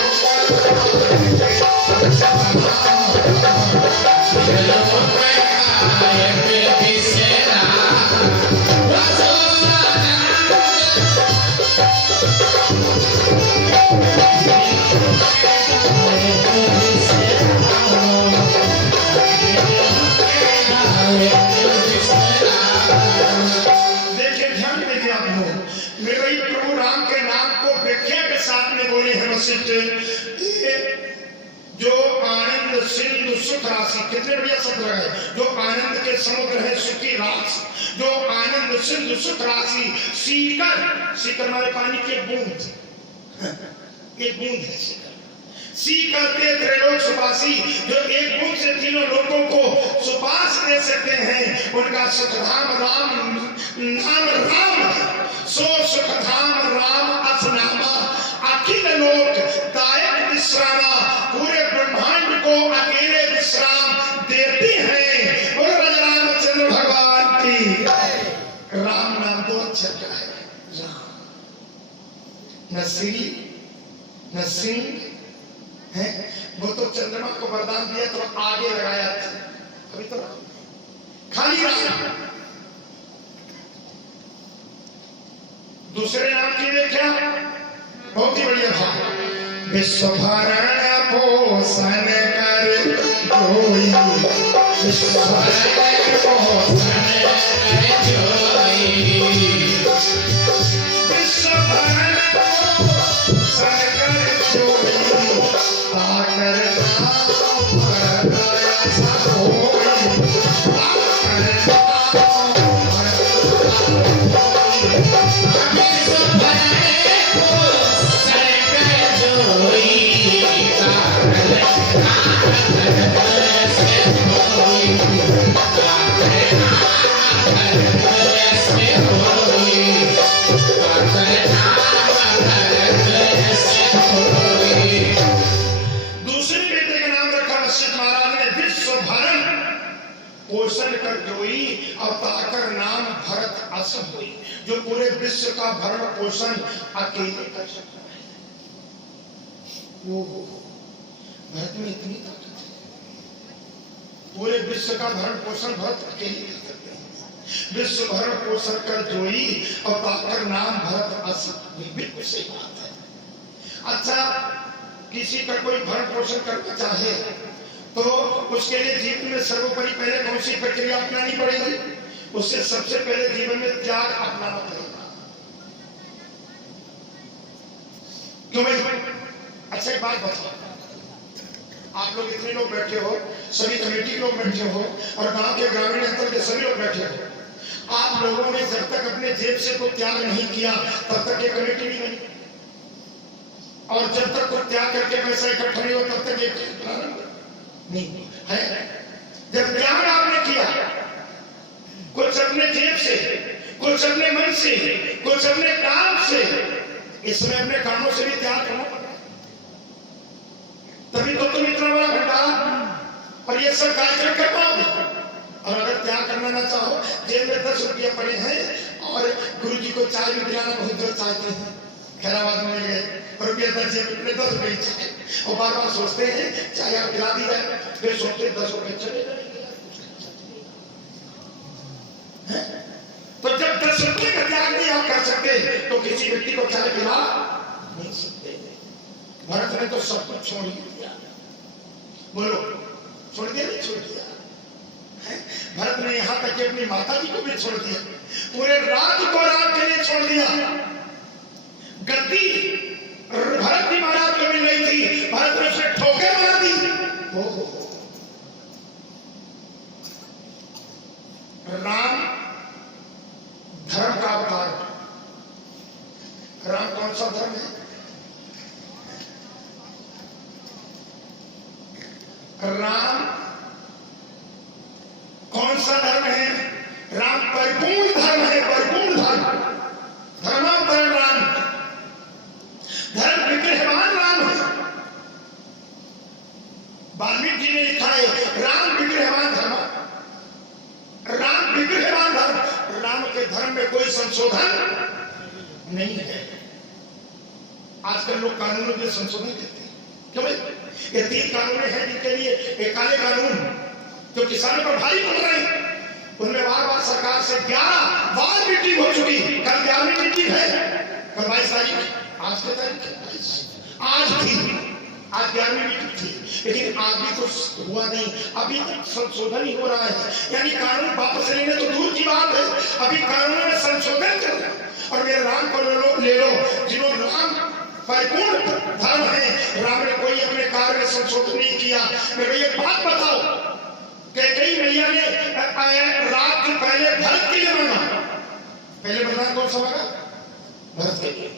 जो आनंद सिंधु सुख राशि, कितने बढ़िया शब्द है, जो आनंद के समुद्र है सुखी राशि, जो आनंद सिंधु सुख राशि, सीकर, सीकर मारे पानी की बूंद, एक बूंद है सीकर, सीकर के त्रैलोक सुपासी, जो एक बूंद से तीनों लोगों को सुपास दे सकते हैं, उनका सुखधाम राम नाम राम, सो सुखधाम राम असनामा, अखिल लोक दायक विश्रामा, पूरे ब्रह्मांड को अकेले विश्राम देती हैं। बोलो राजा रामचंद्र भगवान की। राम नाम तो अच्छा क्या है, राम, न श्री न सिंह है, वो तो चंद्रमा को वरदान दिया तो आगे लगाया था, अभी तो खाली राम। दूसरे नाम की व्याख्या बहुत ही बढ़िया था, विश्व भरण पोषण कर जोई, विश्व भरण पोषण कर जोई, विश्व भरण पोषण कर जोई, ताकर नाम ऐसा होई, ताकर दूसरे बेटे का नाम रखा वशिष्ठ महाराज ने, विश्व भरण पोषण कर जोई, और ताकर नाम भरत अस हुई, जो पूरे विश्व का भरण पोषण अकेले कर सकता है। भरत में इतनी ताकत है, पूरे विश्व का भरण पोषण भरत अकेले कर सकते हैं। विश्व भरण पोषण कर जोई, और ताकर नाम भरत अस हुई, बिल्कुल सही बात है। अच्छा, किसी का कोई भरण पोषण करना चाहे तो उसके लिए जीवन में सर्वोपरि पहले कौन सी प्रक्रिया अपनानी पड़ेगी? उससे सबसे पहले जीवन में त्याग अपनाना पड़ेगा। क्यों भाई? अच्छा एक बात बताओ, आप लोग इतने लोग बैठे हो, सभी कमेटी के लोग बैठे हो, और गांव के ग्रामीण अंचल के सभी लोग बैठे हो, आप लोगों ने जब तक अपने जेब से कोई त्याग नहीं किया तब तक ये कमेटी नहीं बनी। और जब तक कोई त्याग करके पैसा इकट्ठा नहीं हो तब तक ये प्रारंभ नहीं है। जब त्याग आपने किया, कुछ अपने जेब से, कुछ अपने मन से, कुछ अपने काम से, इसमें अपने कामों से भी त्याग करना पड़ा, तभी तो तुम इतना बड़ा भंडारा और ये सब कार्यक्रम कर पाओगे। और अगर त्याग करना ना चाहो, जेब में 10 रुपया पड़े हैं और गुरु जी को चाय भी पिलाना बहुत जोर चाहते हैं, खैराबाद में गए रुपया 10 रुपये चाय, और बार बार सोचते हैं चाय आप पिला दी जाए, फिर सोचते 10 रुपये चले जाएंगे। तो जब 10 रुपये का त्याग नहीं आप कर सकते तो किसी व्यक्ति को चाय पिला नहीं सकते। भरत ने तो सब कुछ छोड़ दिया, बोलो छोड़ दिया नहीं छोड़ दिया? भरत ने यहाँ तक कि अपनी माता जी को भी छोड़ दिया, पूरे राज्य को राम के लिए छोड़ दिया। गद्दी भरत की महाराज को भी नहीं थी, भरत ने उसे ठोकर मार दी। राम धर्म का अवतार। राम कौन सा धर्म है? राम कौन सा धर्म है? राम परिपूर्ण धर्म है, परिपूर्ण धर्म, धर्मावतार राम, धर्म विग्रहवान राम है। वाल्मीकि जी ने लिखा है राम विग्रहवान धर्म, राम विग्रहवान धर्म। राम के धर्म में कोई संशोधन नहीं है। आजकल लोग कानूनों में संशोधन करते हैं, क्यों भाई? ये 3 कानून हैं जिनके लिए एक काले कानून जो किसानों पर भारी पड़ रहे हैं, उनमें बार बार सरकार से 11 बार मीटिंग हो चुकी। कल 11वीं मीटिंग है, कल 22 तारीख, आज के तारीख आज थी, आज 11वीं मीटिंग थी, लेकिन आज भी कुछ हुआ नहीं। अभी तक संशोधन ही हो रहा है, यानी कानून वापस लेने तो दूर की बात है, अभी कानून में संशोधन कर रहे हैं। और मेरे राम को ले लो, जिन्होंने राम परिपूर्ण धर्म है, राम ने कोई अपने कार्य में संशोधन नहीं किया। मेरे ये बात बताओ, कैकेयी मैया ने रात पहले भरत के लिए मांगा, पहले वरदान कौन सा मांगा? भरत के लिए।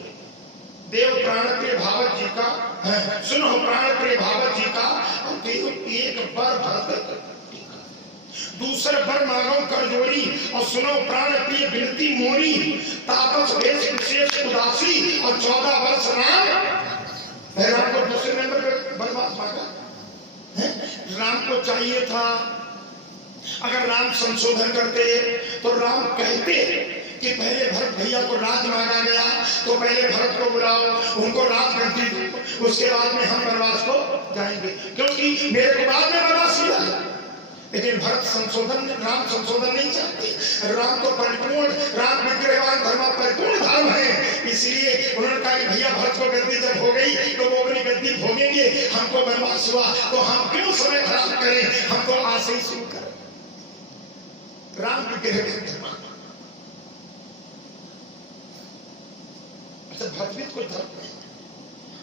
देव प्राण प्रिय भावत जी का है, सुनो प्राण प्रिय भावत जी का, और देव एक बार भरत, दूसरे बर मांगो कर जोड़ी, और सुनो प्राण प्रिय विनती मोरी, तापस वेश विशेष उदासी, और 14 वर्ष राम को दूसरे नंबर पर बर्बाद मांगा। राम को चाहिए था, अगर राम संशोधन करते तो राम कहते कि पहले भरत भैया को राज मांगा गया, तो पहले भरत को बुलाओ, उनको राज करती दो, उसके बाद में हम वनवास को जाएंगे, क्योंकि मेरे को बाद में वनवास मिला है। लेकिन भरत संशोधन, राम संशोधन नहीं चाहते। राम तो परिपूर्ण, राम विग्रहवान धर्म परिपूर्ण धर्म है, इसलिए उन्होंने कहा कि भैया भरत को गद्दी जब हो गई तो वो अपनी गद्दी भोगेंगे, हमको वनवास हुआ तो हम क्यों समय खराब करें, हम तो आज से ही शुरू करें। राम विग्रहवान धर्म। अच्छा, भरत भी कोई धर्म नहीं,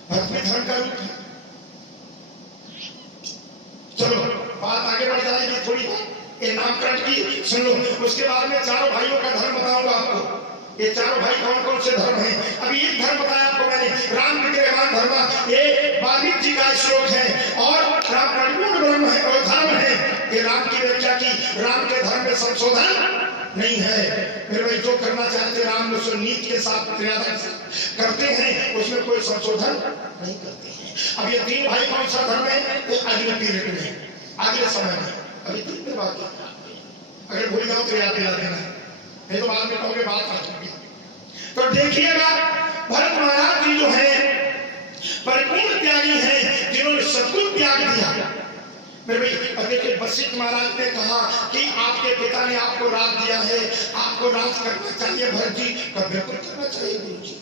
भरत भी धर्म का रूप है। चलो बात आगे बढ़ जाएगी, थोड़ी ये नामकरण की सुन लो, उसके बाद में चारों भाइयों का धर्म बताऊंगा आपको। ये चारों भाई कौन कौन से धर्म हैं? अभी एक धर्म बताया आपको मैंने, राम विग्रहवान धर्म, ये वाल्मीकि जी का श्लोक है, और राम परिपूर्ण ब्रह्म है और धर्म है। ये राम की व्याख्या की, राम के धर्म में संशोधन नहीं है। मेरे भाई जो करना चाहते राम उसको नीति के साथ मर्यादा करते हैं, उसमें कोई संशोधन नहीं करते हैं। अब ये 3 भाई कौन सा धर्म है? ये अगले पीरियड में, अगले समय में, अभी 3 दिन बाद, अगर भूल जाओ तो याद दिला देना, नहीं तो बाद में कहोगे बात आ चुकी। तो देखिएगा भरत महाराज जी जो है परिपूर्ण त्यागी हैं, जिन्होंने सब कुछ त्याग दिया। मेरे भाई अब देखिए, वशिष्ठ महाराज ने कहा कि आपके पिता ने आपको राज दिया है, आपको राज करना चाहिए भरत जी। कब बिल्कुल करना चाहिए गुरु जी।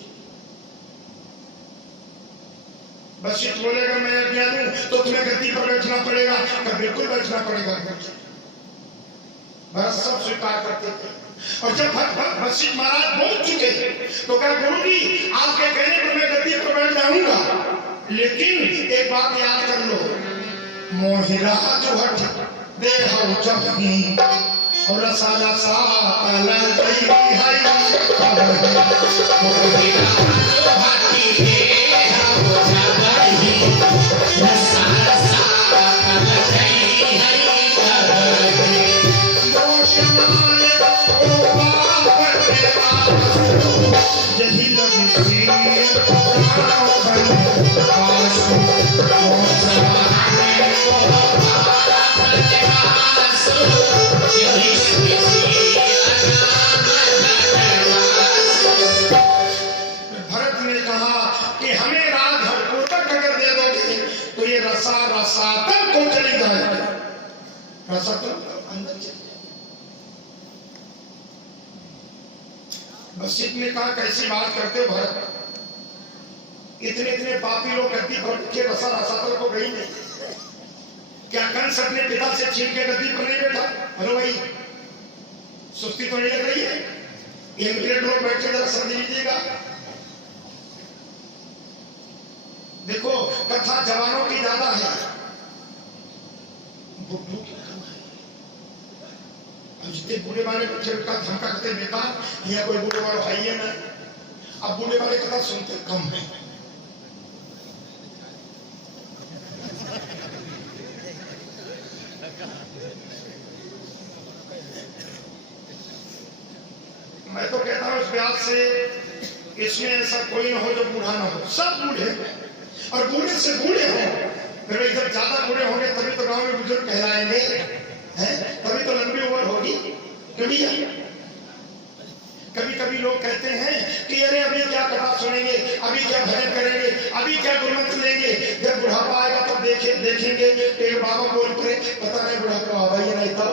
वशिष्ठ बोलेगा मैं आज्ञा दूं तो तुम्हें गद्दी पर बैठना पड़ेगा, कब बिल्कुल बैठना पड़ेगा गुरु जी। भरत सब स्वीकार करते थे, और जब वशिष्ठ महाराज बोल चुके तो कहा गुरु जी आपके कहने पर मैं गद्दी पर बैठ जाऊंगा, लेकिन एक बात याद कर लो, मोहिराज हट देहौ जपनी और रसाला साल गई है, मोहिराज हट देहौ कैसी बात करते हो भरत, इतने इतने पापी लोग गद्दी पर के रसा रसातल को गई नहीं, क्या कंस अपने पिता से छीन के गद्दी पर नहीं बैठा? हेलो भाई, सुस्ती तो नहीं लग रही है? ये ग्रेड लोग बैठ के जरा समझ लीजिएगा। देखो कथा जवानों की ज्यादा है, बुढ़ू की कम है। अब जितने बूढ़े वाले बच्चे का धमका करते बेकार, यह कोई बूढ़े वाला भाई है ना, अब बूढ़े वाले कथा सुनते कम है। मैं तो कहता हूं इस ब्याज से इसमें ऐसा कोई ना हो जो बूढ़ा ना हो, सब बूढ़े और बूढ़े से बूढ़े हो। फिर जब ज्यादा बूढ़े होंगे तभी तो गांव में बुजुर्ग कहलाएंगे, हैं? तभी तो लंबी उम्र होगी। कभी कभी लोग कहते हैं कि अरे अभी क्या कथा सुनेंगे, अभी क्या भजन करेंगे, अभी क्या गुरुमंत्र लेंगे, जब बुढ़ापा आएगा तब देखेंगे। एक बाबा बोल पड़े, पता नहीं बुढ़ापा बाबा ये नहीं था।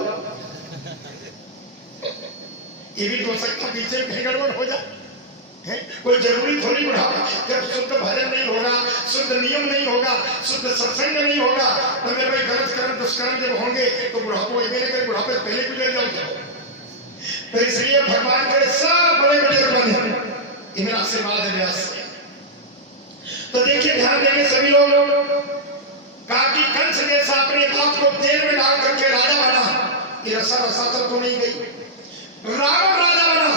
ये भी हो सकता पीछे कहीं गड़बड़ हो जाए, है? कोई जरूरी थोड़ी बुढ़ापा, जब शुद्ध भजन नहीं होगा, शुद्ध नियम नहीं होगा, शुद्ध सत्संग नहीं होगा, तो मेरे भाई गलत कर्म दुष्कर्म जब होंगे तो बुढ़ापा मेरे बुढ़ापे पहले गुजर जाओ। तो इसलिए भगवान के सब बड़े बड़े बने, ये मेरा आशीर्वाद है व्यास से। तो देखिए ध्यान देंगे सभी लोग, कहा कि कंस जैसा अपने बाप को जेल में डाल करके राजा बना, ये रसा रसातल को नहीं गई। रावण राजा बना,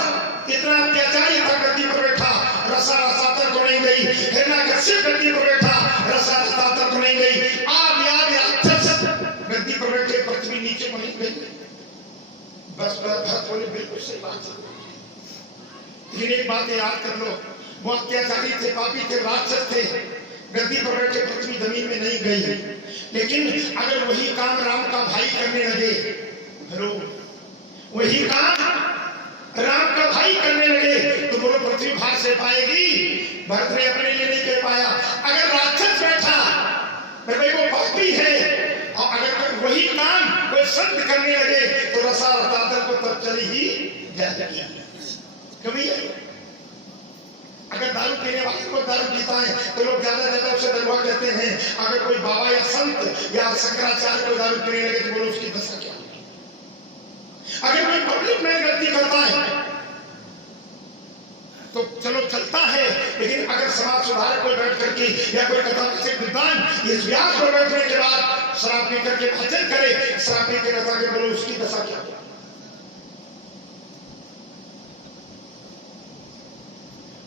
इतना अत्याचारी था, गद्दी पर बैठा, रसा रसातल को नहीं गई। हिरण्यकश्यप गद्दी पर बैठा, रसा रसातल को नहीं गई। आदि राक्षस गद्दी पर बैठे, पृथ्वी नीचे को नहीं गई। बस भरत बोले बिल्कुल सही बात है, लेकिन एक बात याद कर लो, वो अत्याचारी थे, पापी थे, राक्षस थे, गद्दी पर बैठे, पृथ्वी जमीन में नहीं गई है। लेकिन अगर वही काम राम का भाई करने लगे, हेलो, वही काम राम का भाई करने लगे तो बोलो पृथ्वी भार से पाएगी? भरत ने अपने लिए नहीं कह पाया। अगर राक्षस बैठा भाई वो पापी है, और अगर वही काम कोई संत करने लगे तो रसा रसातल को तब चली ही जाएगी। कभी अगर दारू पीने वाले को दारू पीता है तो लोग ज्यादा उसे दरवा कहते हैं। अगर कोई बाबा या संत या शंकराचार्य को दारू पीने लगे तो बोलो उसकी दशा क्या? अगर कोई पब्लिक में गलती करता है तो चलो चलता है, लेकिन अगर समाज सुधारक कोई बैठ करके या कोई कथा विद्वान इस व्यास पर बैठने के बाद शराब पी करके भजन करे, शराब पी के कथा के बोलो उसकी दशा क्या?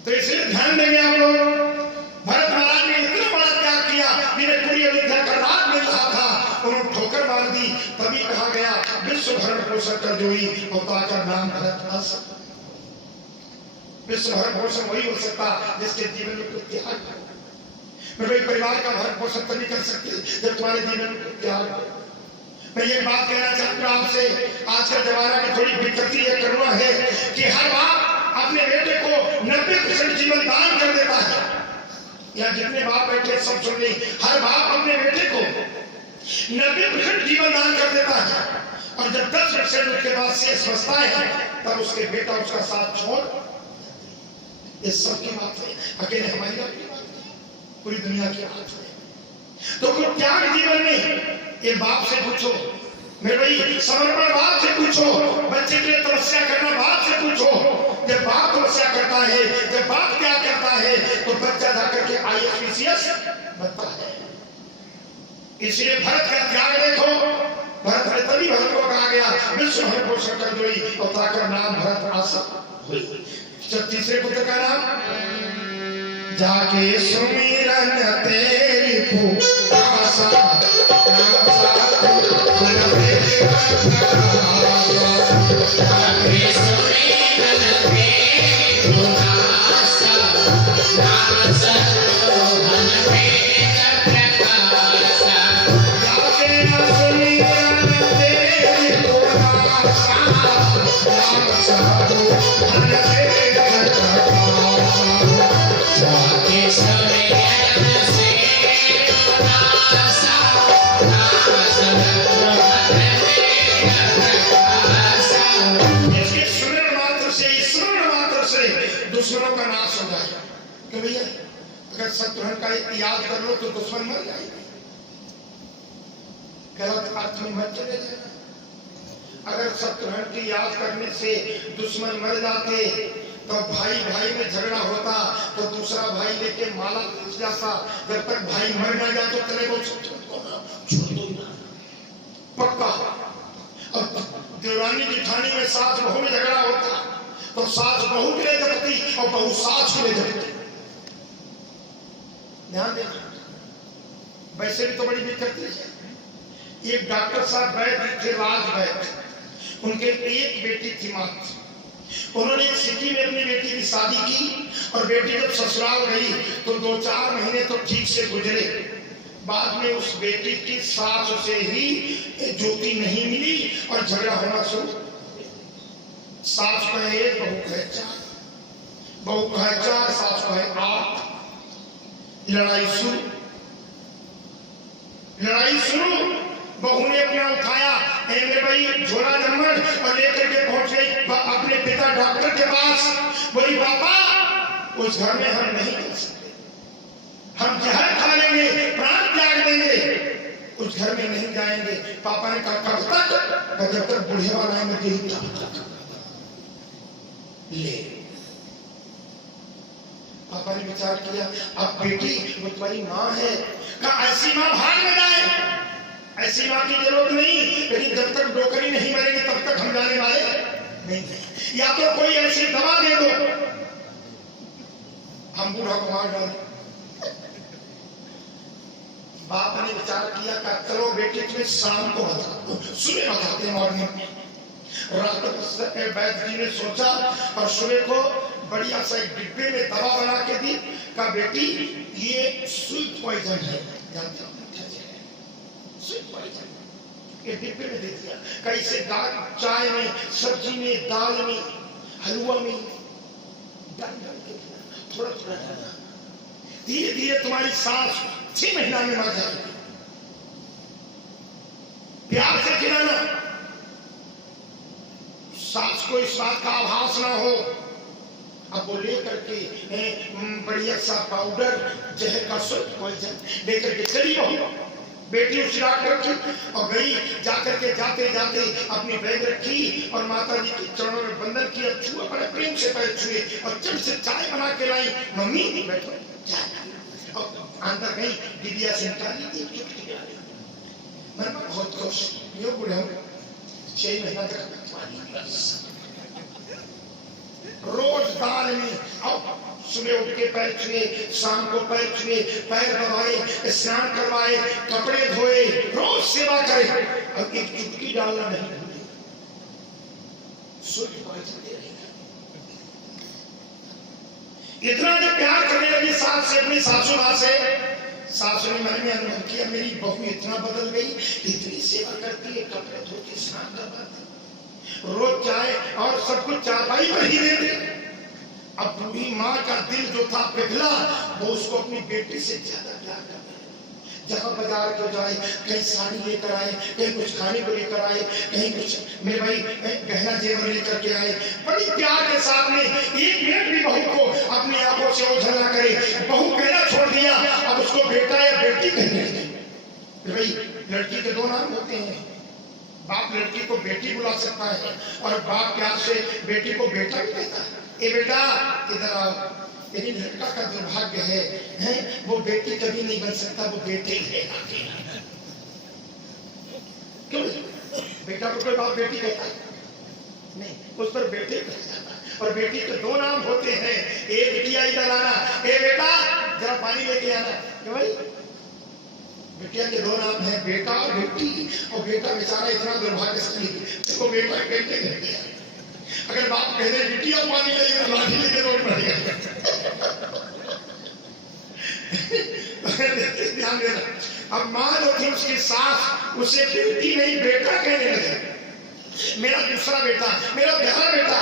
तो इसलिए ध्यान देंगे आप लोग, भरत महाराज ने इतना बड़ा त्याग किया, जिन्हें पूरी अयोध्या का राज मिल रहा था, उन्होंने ठोकर मार दी। तभी कहा गया विश्व भरण पोषण कर जोई, अवतार का नाम भरत अस। विश्व भरण पोषण वही हो सकता जिसके जीवन में कुछ त्याग हो। मेरे परिवार का भरण पोषण तभी कर सकते जब तुम्हारे जीवन में कुछ त्याग हो। मैं ये बात कहना चाहूंगा आपसे, आज का जमाना की थोड़ी विकृति है, करुणा है कि हर बाप अपने बेटे को 90% जीवन दान कर देता है। या जितने बाप बैठे सब सुन ली, हर बाप अपने बेटे को 90% जीवन दान कर देता है, और जब 10% उसके पास शेष बचता है तब उसके बेटा उसका साथ छोड़। ये सबकी बात है, अकेले हमारी बात नहीं, पूरी दुनिया की बात है। तो कुछ त्याग जीवन में ये बाप से पूछो, मेरे भाई समर्पण बाप से पूछो, बच्चे के लिए तपस्या करना बाप से पूछो। जब बाप तपस्या करता है, जब बाप त्याग करता है तो बच्चा जाकर के IAS बनता है। इसलिए भरत का त्याग देखो, भरत ने तभी भरत को कहा गया विश्व भरण पोषण कर जोई, और ताकर नाम भरत आशा हुई। जब तीसरे पुत्र का नाम जाके सुमिरन तेरी पूसा Yeah. जाए कि भैया अगर शत्रुघ्न का याद कर लो तो दुश्मन मर जाएगा, गलत अर्थ में मत चले जाना। अगर शत्रुघ्न की याद करने से दुश्मन मर जाते तो भाई भाई में झगड़ा होता तो दूसरा भाई लेके माला घुस जाता, जब तक भाई मर ना जाए तो तेरे को छोड़ दो पक्का। अब देवरानी जेठानी में सास बहू में झगड़ा होता तो सास बहू के लिए जगती और बहू सास के लिए जगती। ध्यान देना, वैसे भी तो बड़ी दिक्कत है। एक डॉक्टर साहब वैद्य थे, राज वैद्य, उनके एक बेटी थी मात्र। उन्होंने एक सिटी में अपनी बेटी की शादी की और बेटी जब ससुराल गई तो 2-4 महीने तो ठीक से गुजरे। बाद में उस बेटी की सास से ही ज्योति नहीं मिली और झगड़ा होना शुरू। सास कहे 1, बहू कहे 4, बहू कहे 4, सास कहे 8। लड़ाई शुरू, लड़ाई शुरू। बहू ने अपना उठाया, मेरे भाई झोला जमन और लेकर के पहुंच गई अपने पिता डॉक्टर के पास। बोली पापा उस घर में हम नहीं रह सकते, हम जहर खा लेंगे, प्राण त्याग देंगे, उस घर में नहीं जाएंगे। पापा ने कहा कब तक? जब तक बूढ़े वाला है मुझे ले। पापा ने विचार किया, अब बेटी वो तुम्हारी माँ है, कहा ऐसी माँ भाग में जाए, ऐसी माँ की जरूरत नहीं, लेकिन जब तक डोकरी नहीं मरेगी तब तक हम जाने वाले नहीं। या तो कोई ऐसी दवा दे दो हम बूढ़ा को मार डालें। बाप ने विचार किया कि चलो बेटी तुम्हें शाम को बता, सुबह बताते मॉर्निंग में। रात को वैद्य जी ने सोचा और सुबह को बढ़िया सा एक डिब्बे में दवा बना के दी, कहा बेटी ये स्वीट पॉइजन है, जानते हो स्वीट पॉइजन, ये डिब्बे में दे दिया। कैसे चाय में, सब्जी में, दाल में, हलवा में डाल के थोड़ा थोड़ा डालना, धीरे धीरे तुम्हारी सांस 6 महीना में मर जाएगी। प्यार से खिलाना, सांस को इस बात का आभास ना हो। अब वो लेकर के बढ़िया सा पाउडर जहर का स्वीट पॉइजन लेकर के चली बहू। बेटी उस डॉक्टर की और गई, जाकर के जाते जाते अपनी बैग रखी और माता जी के चरणों में बंधन किया, छुआ, बड़े प्रेम से पैर छुए और चट से चाय बना के लाई। मम्मी बैठो चाय। और अंदर गई, दिव्या से निकाली, मैं बहुत खुश, यो बुढ़े हो 6 महीना तक रोज दाल में। अब सुबह उठ के पैर छुए, शाम को पैर छुए, पैर दबाए, स्नान करवाए, कपड़े धोए, रोज सेवा करे और एक चुटकी डालना नहीं भूले। इतना जब प्यार करने लगी सास से, अपनी सासू मां से, सासू ने मन में अनुभव किया मेरी बहू इतना बदल गई, इतनी सेवा करती है, कपड़े धो के स्नान करवाती, रोज चाय और सब कुछ चापाई पर ही देते। अब बूढ़ी माँ का दिल जो था पिघला, वो उसको अपनी बेटी से ज्यादा प्यार करता है। जहाँ बाजार को जाए, कहीं साड़ी लेकर आए, कहीं कुछ खाने को लेकर आए, कहीं कुछ मेरे भाई गहना जेवर लेकर के आए, बड़ी प्यार के साथ में 1 मिनट भी बहू को अपनी आंखों से ओझल ना करे। बहू कहना छोड़ दिया, अब उसको बेटा या बेटी कहने लगे। भाई लड़की के 2 नाम होते हैं, बाप लड़की को बेटी बुला सकता है और बाप प्यार से बेटी को बेटा भी कहता है। ए बेटा इधर आओ। लेकिन लड़का का दुर्भाग्य है वो बेटी कभी नहीं बन सकता, वो बेटे है। क्यों? बेटा को कोई बाप बेटी कहता है नहीं, उस पर बेटे कहता है। और बेटी के 2 नाम होते हैं, एक बिटिया इधर आना, ए बेटा जरा पानी लेके आना। क्यों भाई? बिटिया के 2 नाम है, बेटा और बेटी। और बेटा बेचारा इतना दुर्भाग्यशाली, देखो बेटा बेटे कहते हैं। अगर बाप कह दे बिटिया पानी लेके तो लाठी लेके रोड पड़ेगा। ध्यान देना। अब माँ जो थी उसकी सास उसे बेटी नहीं बेटा कहने लगे। मेरा दूसरा बेटा, मेरा प्यारा बेटा,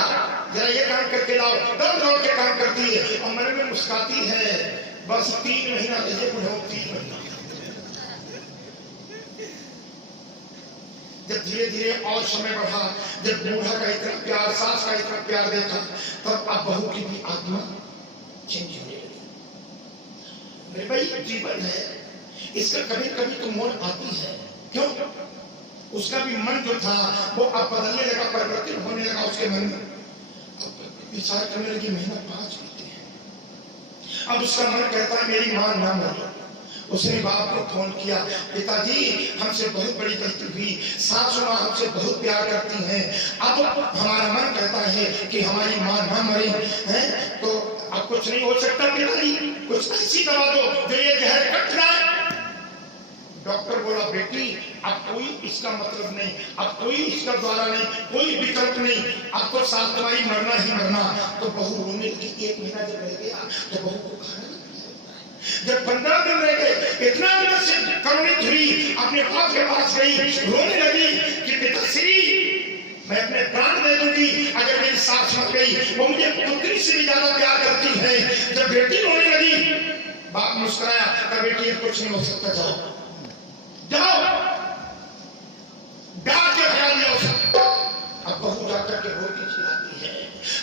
जरा ये काम करके लाओ। दौड़ दौड़ के काम करती है और मन में मुस्काती है। बस 3 महीना ऐसे बुढ़ाओ, 3 महीना। जब धीरे धीरे और समय बढ़ा, जब बूढ़ा का इतना प्यार, सास का इतना प्यार देखा, तब अब बहू की भी आत्मा चेंज होने लगी। मेरे भाई जीवन है, इसका कभी कभी तो मोड़ आती है। क्यों? उसका भी मन जो था वो अब बदलने लगा, परिवर्तन होने लगा उसके मन में। विचार करने लगी महीना 5 बीते हैं, अब उसका मन कहता है मेरी मां ना मरे। उसने बाप को फोन किया, पिताजी हमसे बहुत बड़ी गलती हुई, सासू माँ हमसे बहुत प्यार करती हैं, अब हमारा मन कहता है कि हमारी माँ ना मरे हैं, तो अब कुछ नहीं हो सकता पिताजी, कुछ ऐसी दवा दो जो ये जहर कट जाए। डॉक्टर बोला बेटी अब कोई इसका मतलब नहीं, अब कोई इसका द्वारा नहीं, कोई विकल्प नहीं, अब तो साथ तुम्हारी मरना ही मरना। तो बहू रोने की 1 महीना जब रह गया तो बहू को खाना, जब 15 दिन रह गए इतना अंदर से करुणित हुई, अपने बाप के पास गई, रोने लगी कि पिताश्री मैं अपने प्राण दे दूंगी अगर मेरी सास मर गई, वो मुझे पुत्री से भी ज्यादा प्यार करती है। जब बेटी रोने लगी बाप मुस्कुराया, कहा बेटी कुछ नहीं हो सकता, जाओ जाओ, डांट के भगा लिया उसे। अब बहू जाकर के रोटी खिलाती है।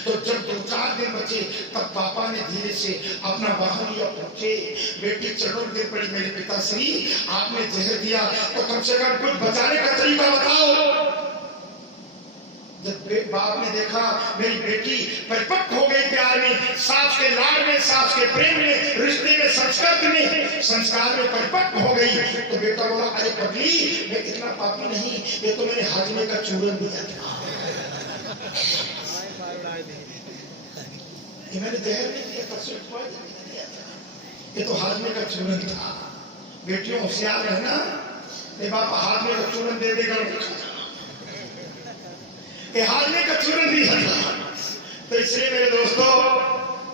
तो जब 2-4 दिन बचे तब पापा ने धीरे से अपना वाहन लिया, पूछे बेटी चलो गिर पड़ी, मेरे पिताश्री आपने जहर दिया तो कम से कम कुछ बचाने का तरीका बताओ। जब बाप ने देखा मेरी बेटी परिपक्व हो गई प्यार में, सास के लाड में, सास के प्रेम में, रिश्ते में, संस्कार में परिपक्व हो गई, तो बेटा बोला अरे पगली मैं इतना पापी नहीं, ये तो मैंने हाजमे का चूरन दिया था, ये मैंने जहर नहीं दिया, ये तो हाजमे का चूरन था। बेटियों होशियार रहना, ये बापा हाजमे का चूरन दे देगा, हाजमे का चूरन दिया था। तो इसलिए मेरे दोस्तों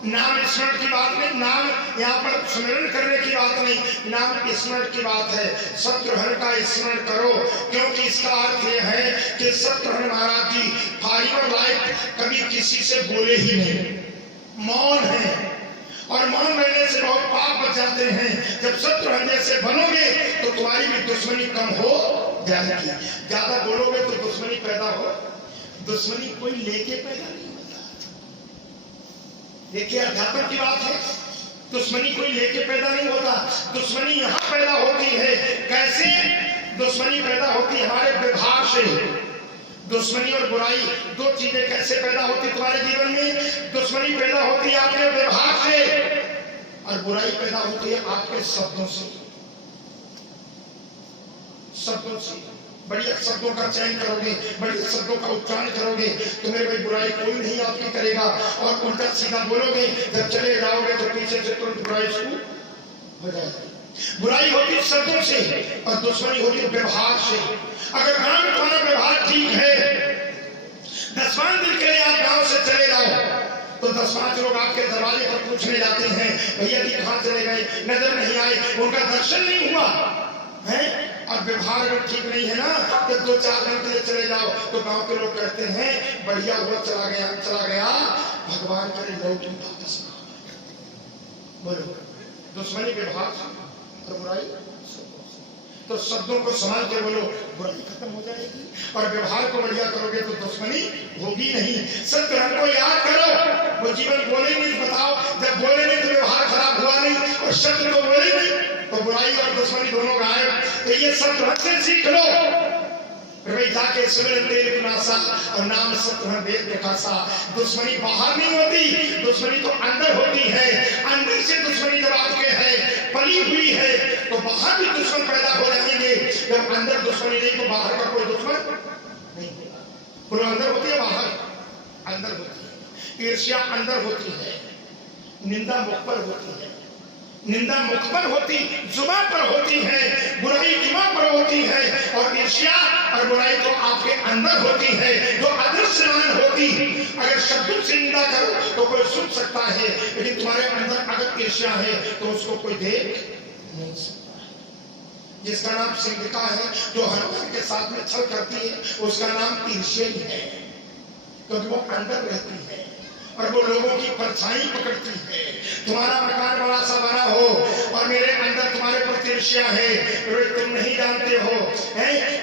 नाम स्मरण की बात नहीं, नाम यहाँ पर स्मरण करने की बात नहीं, नाम स्मरण की बात है। शत्रुघ्न का स्मरण करो, क्योंकि इसका अर्थ यह है कि शत्रुघ्न महाराज जी फॉर लाइफ कभी किसी से बोले ही नहीं, मौन है, और मौन रहने से बहुत पाप बच जाते हैं। जब शत्रुघ्न जैसे बनोगे तो तुम्हारी भी दुश्मनी कम हो जाएगी। ज्यादा बोलोगे तो दुश्मनी पैदा हो, दुश्मनी कोई लेके पैदा नहीं होता। देखिए अध्यात्म की बात है, दुश्मनी कोई लेके पैदा नहीं होता, दुश्मनी यहां पैदा होती है। कैसे दुश्मनी पैदा होती है? हमारे व्यवहार से। दुश्मनी और बुराई 2 चीजें कैसे पैदा होती तुम्हारे जीवन में? दुश्मनी पैदा होती है आपके व्यवहार से, और बुराई पैदा होती है आपके शब्दों से। शब्दों से बढ़िया शब्दों का चयन करोगे, बढ़िया शब्दों का उच्चारण करोगे तो मेरे भाई बुराई कोई नहीं आपकी करेगा, और उल्टा सीधा बोलोगे जब चले जाओगे तो पीछे से तुरंत बुराई शुरू हो जाएगी। बुराई होती शब्दों से और दुश्मनी होती व्यवहार से। अगर गांव में तुम्हारा व्यवहार ठीक है, 10-5 दिन के लिए आप गांव से चले जाओ तो 10-5 लोग आपके दरवाजे पर पूछने जाते हैं भैया जी कहाँ चले गए, नजर नहीं आए, उनका दर्शन नहीं हुआ है। और व्यवहार अगर ठीक नहीं है ना तो 2-4 दिन के लिए चले जाओ तो गांव के लोग कहते हैं बढ़िया हुआ चला गया, भगवान करे लौट वापस। बोलो दुश्मनी व्यवहार और बुराई, तो शब्दों को संभाल के बोलो, बुराई खत्म हो जाएगी, और व्यवहार को बढ़िया करोगे तो दुश्मनी होगी नहीं। शत्रुघ्न को याद करो, वो जीवन बोले नहीं, बताओ जब बोले नहीं तो व्यवहार खराब हुआ नहीं, और शत्रु को बोले नहीं तो बुराई और दुश्मनी दोनों गायब। तो ये शत्रुघ्न से सीख लो, भाई जाके सुमिरन तेरे नासा और नाम शत्रुघ्न वेद प्रकाशा। दुश्मनी बाहर नहीं होती, दुश्मनी तो अंदर होती है। अंदर से दुश्मनी जब आपके है, पली हुई है, तो बाहर भी दुश्मन पैदा हो जाएंगे। जब अंदर दुश्मनी नहीं तो बाहर का कोई दुश्मन नहीं। बोलो अंदर होती है बाहर? अंदर होती है। ईर्ष्या अंदर होती है, निंदा मुख पर होती है, निंदा मुख पर होती, जुबान पर होती है, बुराई जुबान पर होती है, और ईर्ष्या और बुराई तो आपके अंदर होती है, जो अदृश्यमान होती। अगर शब्दों से निंदा करो तो कोई सुन सकता है, लेकिन तुम्हारे अंदर अगर ईर्ष्या है तो उसको कोई देख नहीं सकता है। जिसका नाम सिंधिका है, जो हनुमान के साथ में छल करती है, उसका नाम ईर्ष्या ही है, क्योंकि वो अंदर रहती है और वो लोगों की परछाई पकड़ती है। तुम्हारा मकान बड़ा सा बना हो और मेरे अंदर तुम्हारे प्रति ईर्ष्या है, तुम नहीं जानते हो,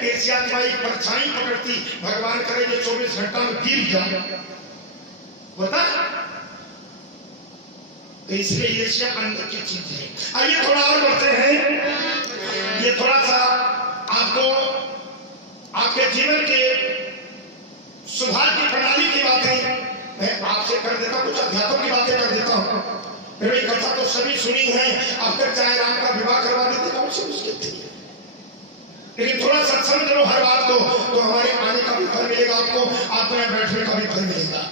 ईर्ष्या तुम्हारी परछाई पकड़ती। भगवान करे जो 24 घंटा में गिर जाए, होता तो इसलिए ये सब अंदर की चीज है। आइए थोड़ा और बढ़ते हैं। ये थोड़ा सा आपको आपके जीवन के सुधार की प्रणाली की बातें मैं आपसे कर देता, कुछ अध्यात्म की बातें कर देता हूँ। मेरी कथा तो सभी सुनी है, अब तक चाहे राम का विवाह करवा देते कौन सी मुश्किल थी, लेकिन थोड़ा सत्संग करो हर बात को, तो हमारे आने का भी फल मिलेगा आपको, आपको यहाँ बैठने का भी फल मिलेगा।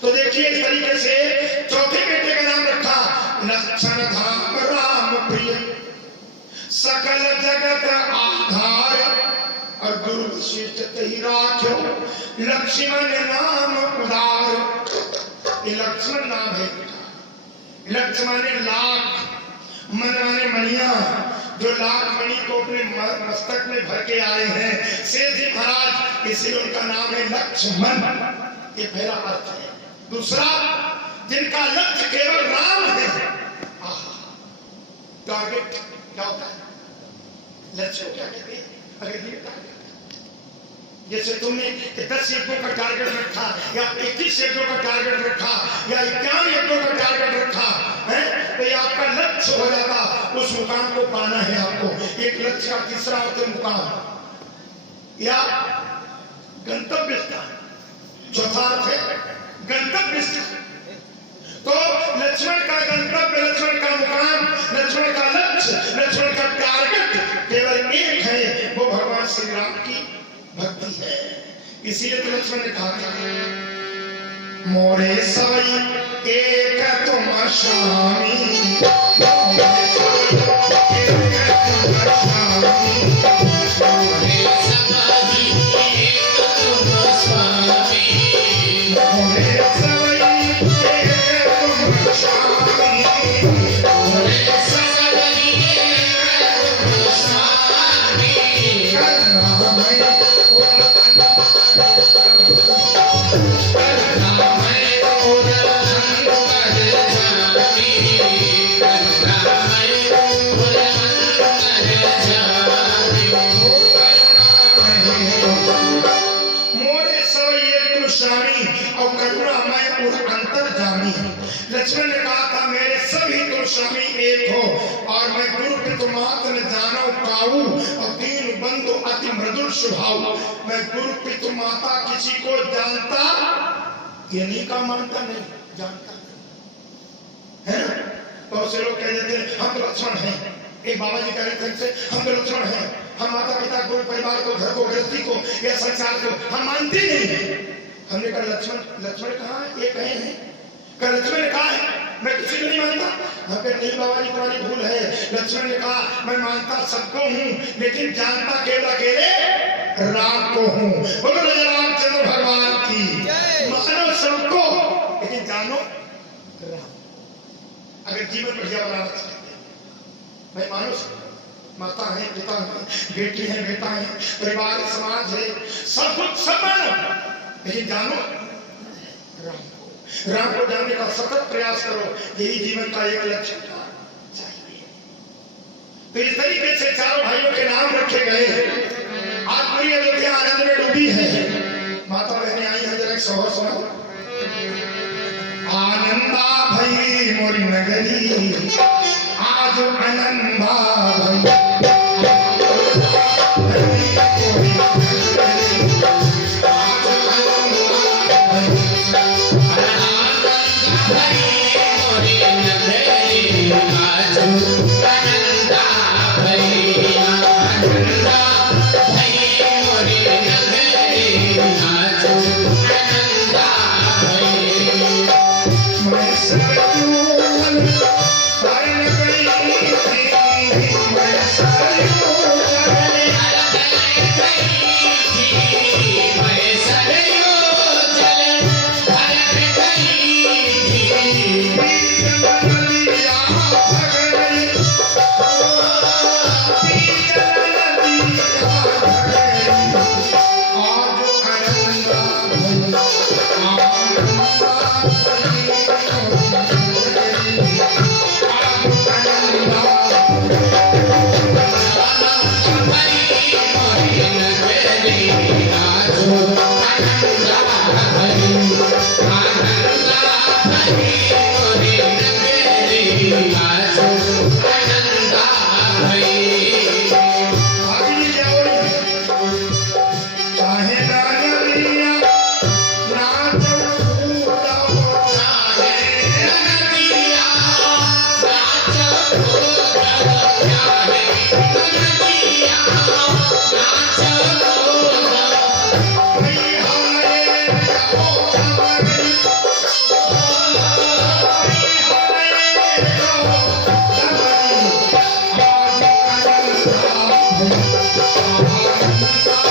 तो देखिए इस तरीके से चौथे बेटे का नाम रखा लक्षण धाम राम प्रिय, सकल जगत आधार, और गुरु विशिष्ट ही राख्यो लक्ष्मण नाम उदार। ये लक्ष्मण नाम है। लक्ष्मण माने लाख, मन माने मणिया, जो लाख मणि को अपने मस्तक में भर के आए हैं सेठ जी महाराज, इसलिए उनका नाम है लक्ष्मण। ये पहला अर्थ है। दूसरा, जिनका लक्ष्य केवल राम है। टारगेट क्या होता है? लक्ष्य क्या कहते हैं? अगर ये टारगेट, जैसे तुमने 10 यज्ञों का टारगेट रखा या 21 यज्ञों का टारगेट रखा या 51 यज्ञों का टारगेट रखा है, तो ये आपका लक्ष्य हो जाता। उस मुकाम को पाना है आपको। एक लक्ष्य का तीसरा होता मुकाम या गंतव्य स्थान, चौथा अर्थ है गंतव्य स्थान। तो लक्ष्मण का गंतव्य, लक्ष्मण का मुकाम, लक्ष्मण का लक्ष्य, लक्ष्मण का टारगेट केवल एक है, वो भगवान श्री राम की भक्ति है। इसीलिए तो लक्ष्मण ने कहा था मोरे सवई एक तुम स्वामी, मोरे सवई एक तुम स्वामी, मोरे सवई एक तुम स्वामी, मोरे सवई एक तुम स्वामी, मोरे सवई एक तुम स्वामी, करना मैं लक्ष्मण ने कहा था मेरे सभी तुम स्वामी एक हो, और मैं गुरु पितुमात न जानो काऊ, और दीन बंधु अति मृदुल स्वभाव। मैं गुरु पितुमाता किसी को जानता ये नहीं का मानता नहीं, जानता नहीं है। बहुत से लोग कह देते हैं हम तो लक्ष्मण हैं। एक बाबा जी कह रहे थे हम तो लक्ष्मण हैं, हम माता पिता को, परिवार को, घर को, गृहस्थी को या संसार को हम मानते नहीं है। हमने कहा लक्ष्मण कहाँ है? ये कहे हैं लक्ष्मण ने कहा है मैं किसी को नहीं मानता। हम कहते नहीं बाबा जी तुम्हारी भूल है। लक्ष्मण ने कहा मैं मानता सबको हूँ, लेकिन जानता केवल अकेले राम को हूँ। बोलो रामचंद्र भगवान की। मानो सबको, लेकिन जानो राम। अगर जीवन बढ़िया बनाना चाहते हैं, मैं मानो माता है, पिता है, बेटी है, बेटा है, परिवार समाज है, सब कुछ सब मानो, लेकिन जानो राम। राम को जानने का सतत प्रयास करो, यही जीवन का एक लक्ष्य चाहिए। तो इस तरीके से चारों भाइयों के नाम रखे गए। आज पूरी अयोध्या आनंद में डूबी है। माता बहनें आई हैं, जरा सोहर सुनाओ। आनंदा भई मोरी नगरी, आज आनंदा भई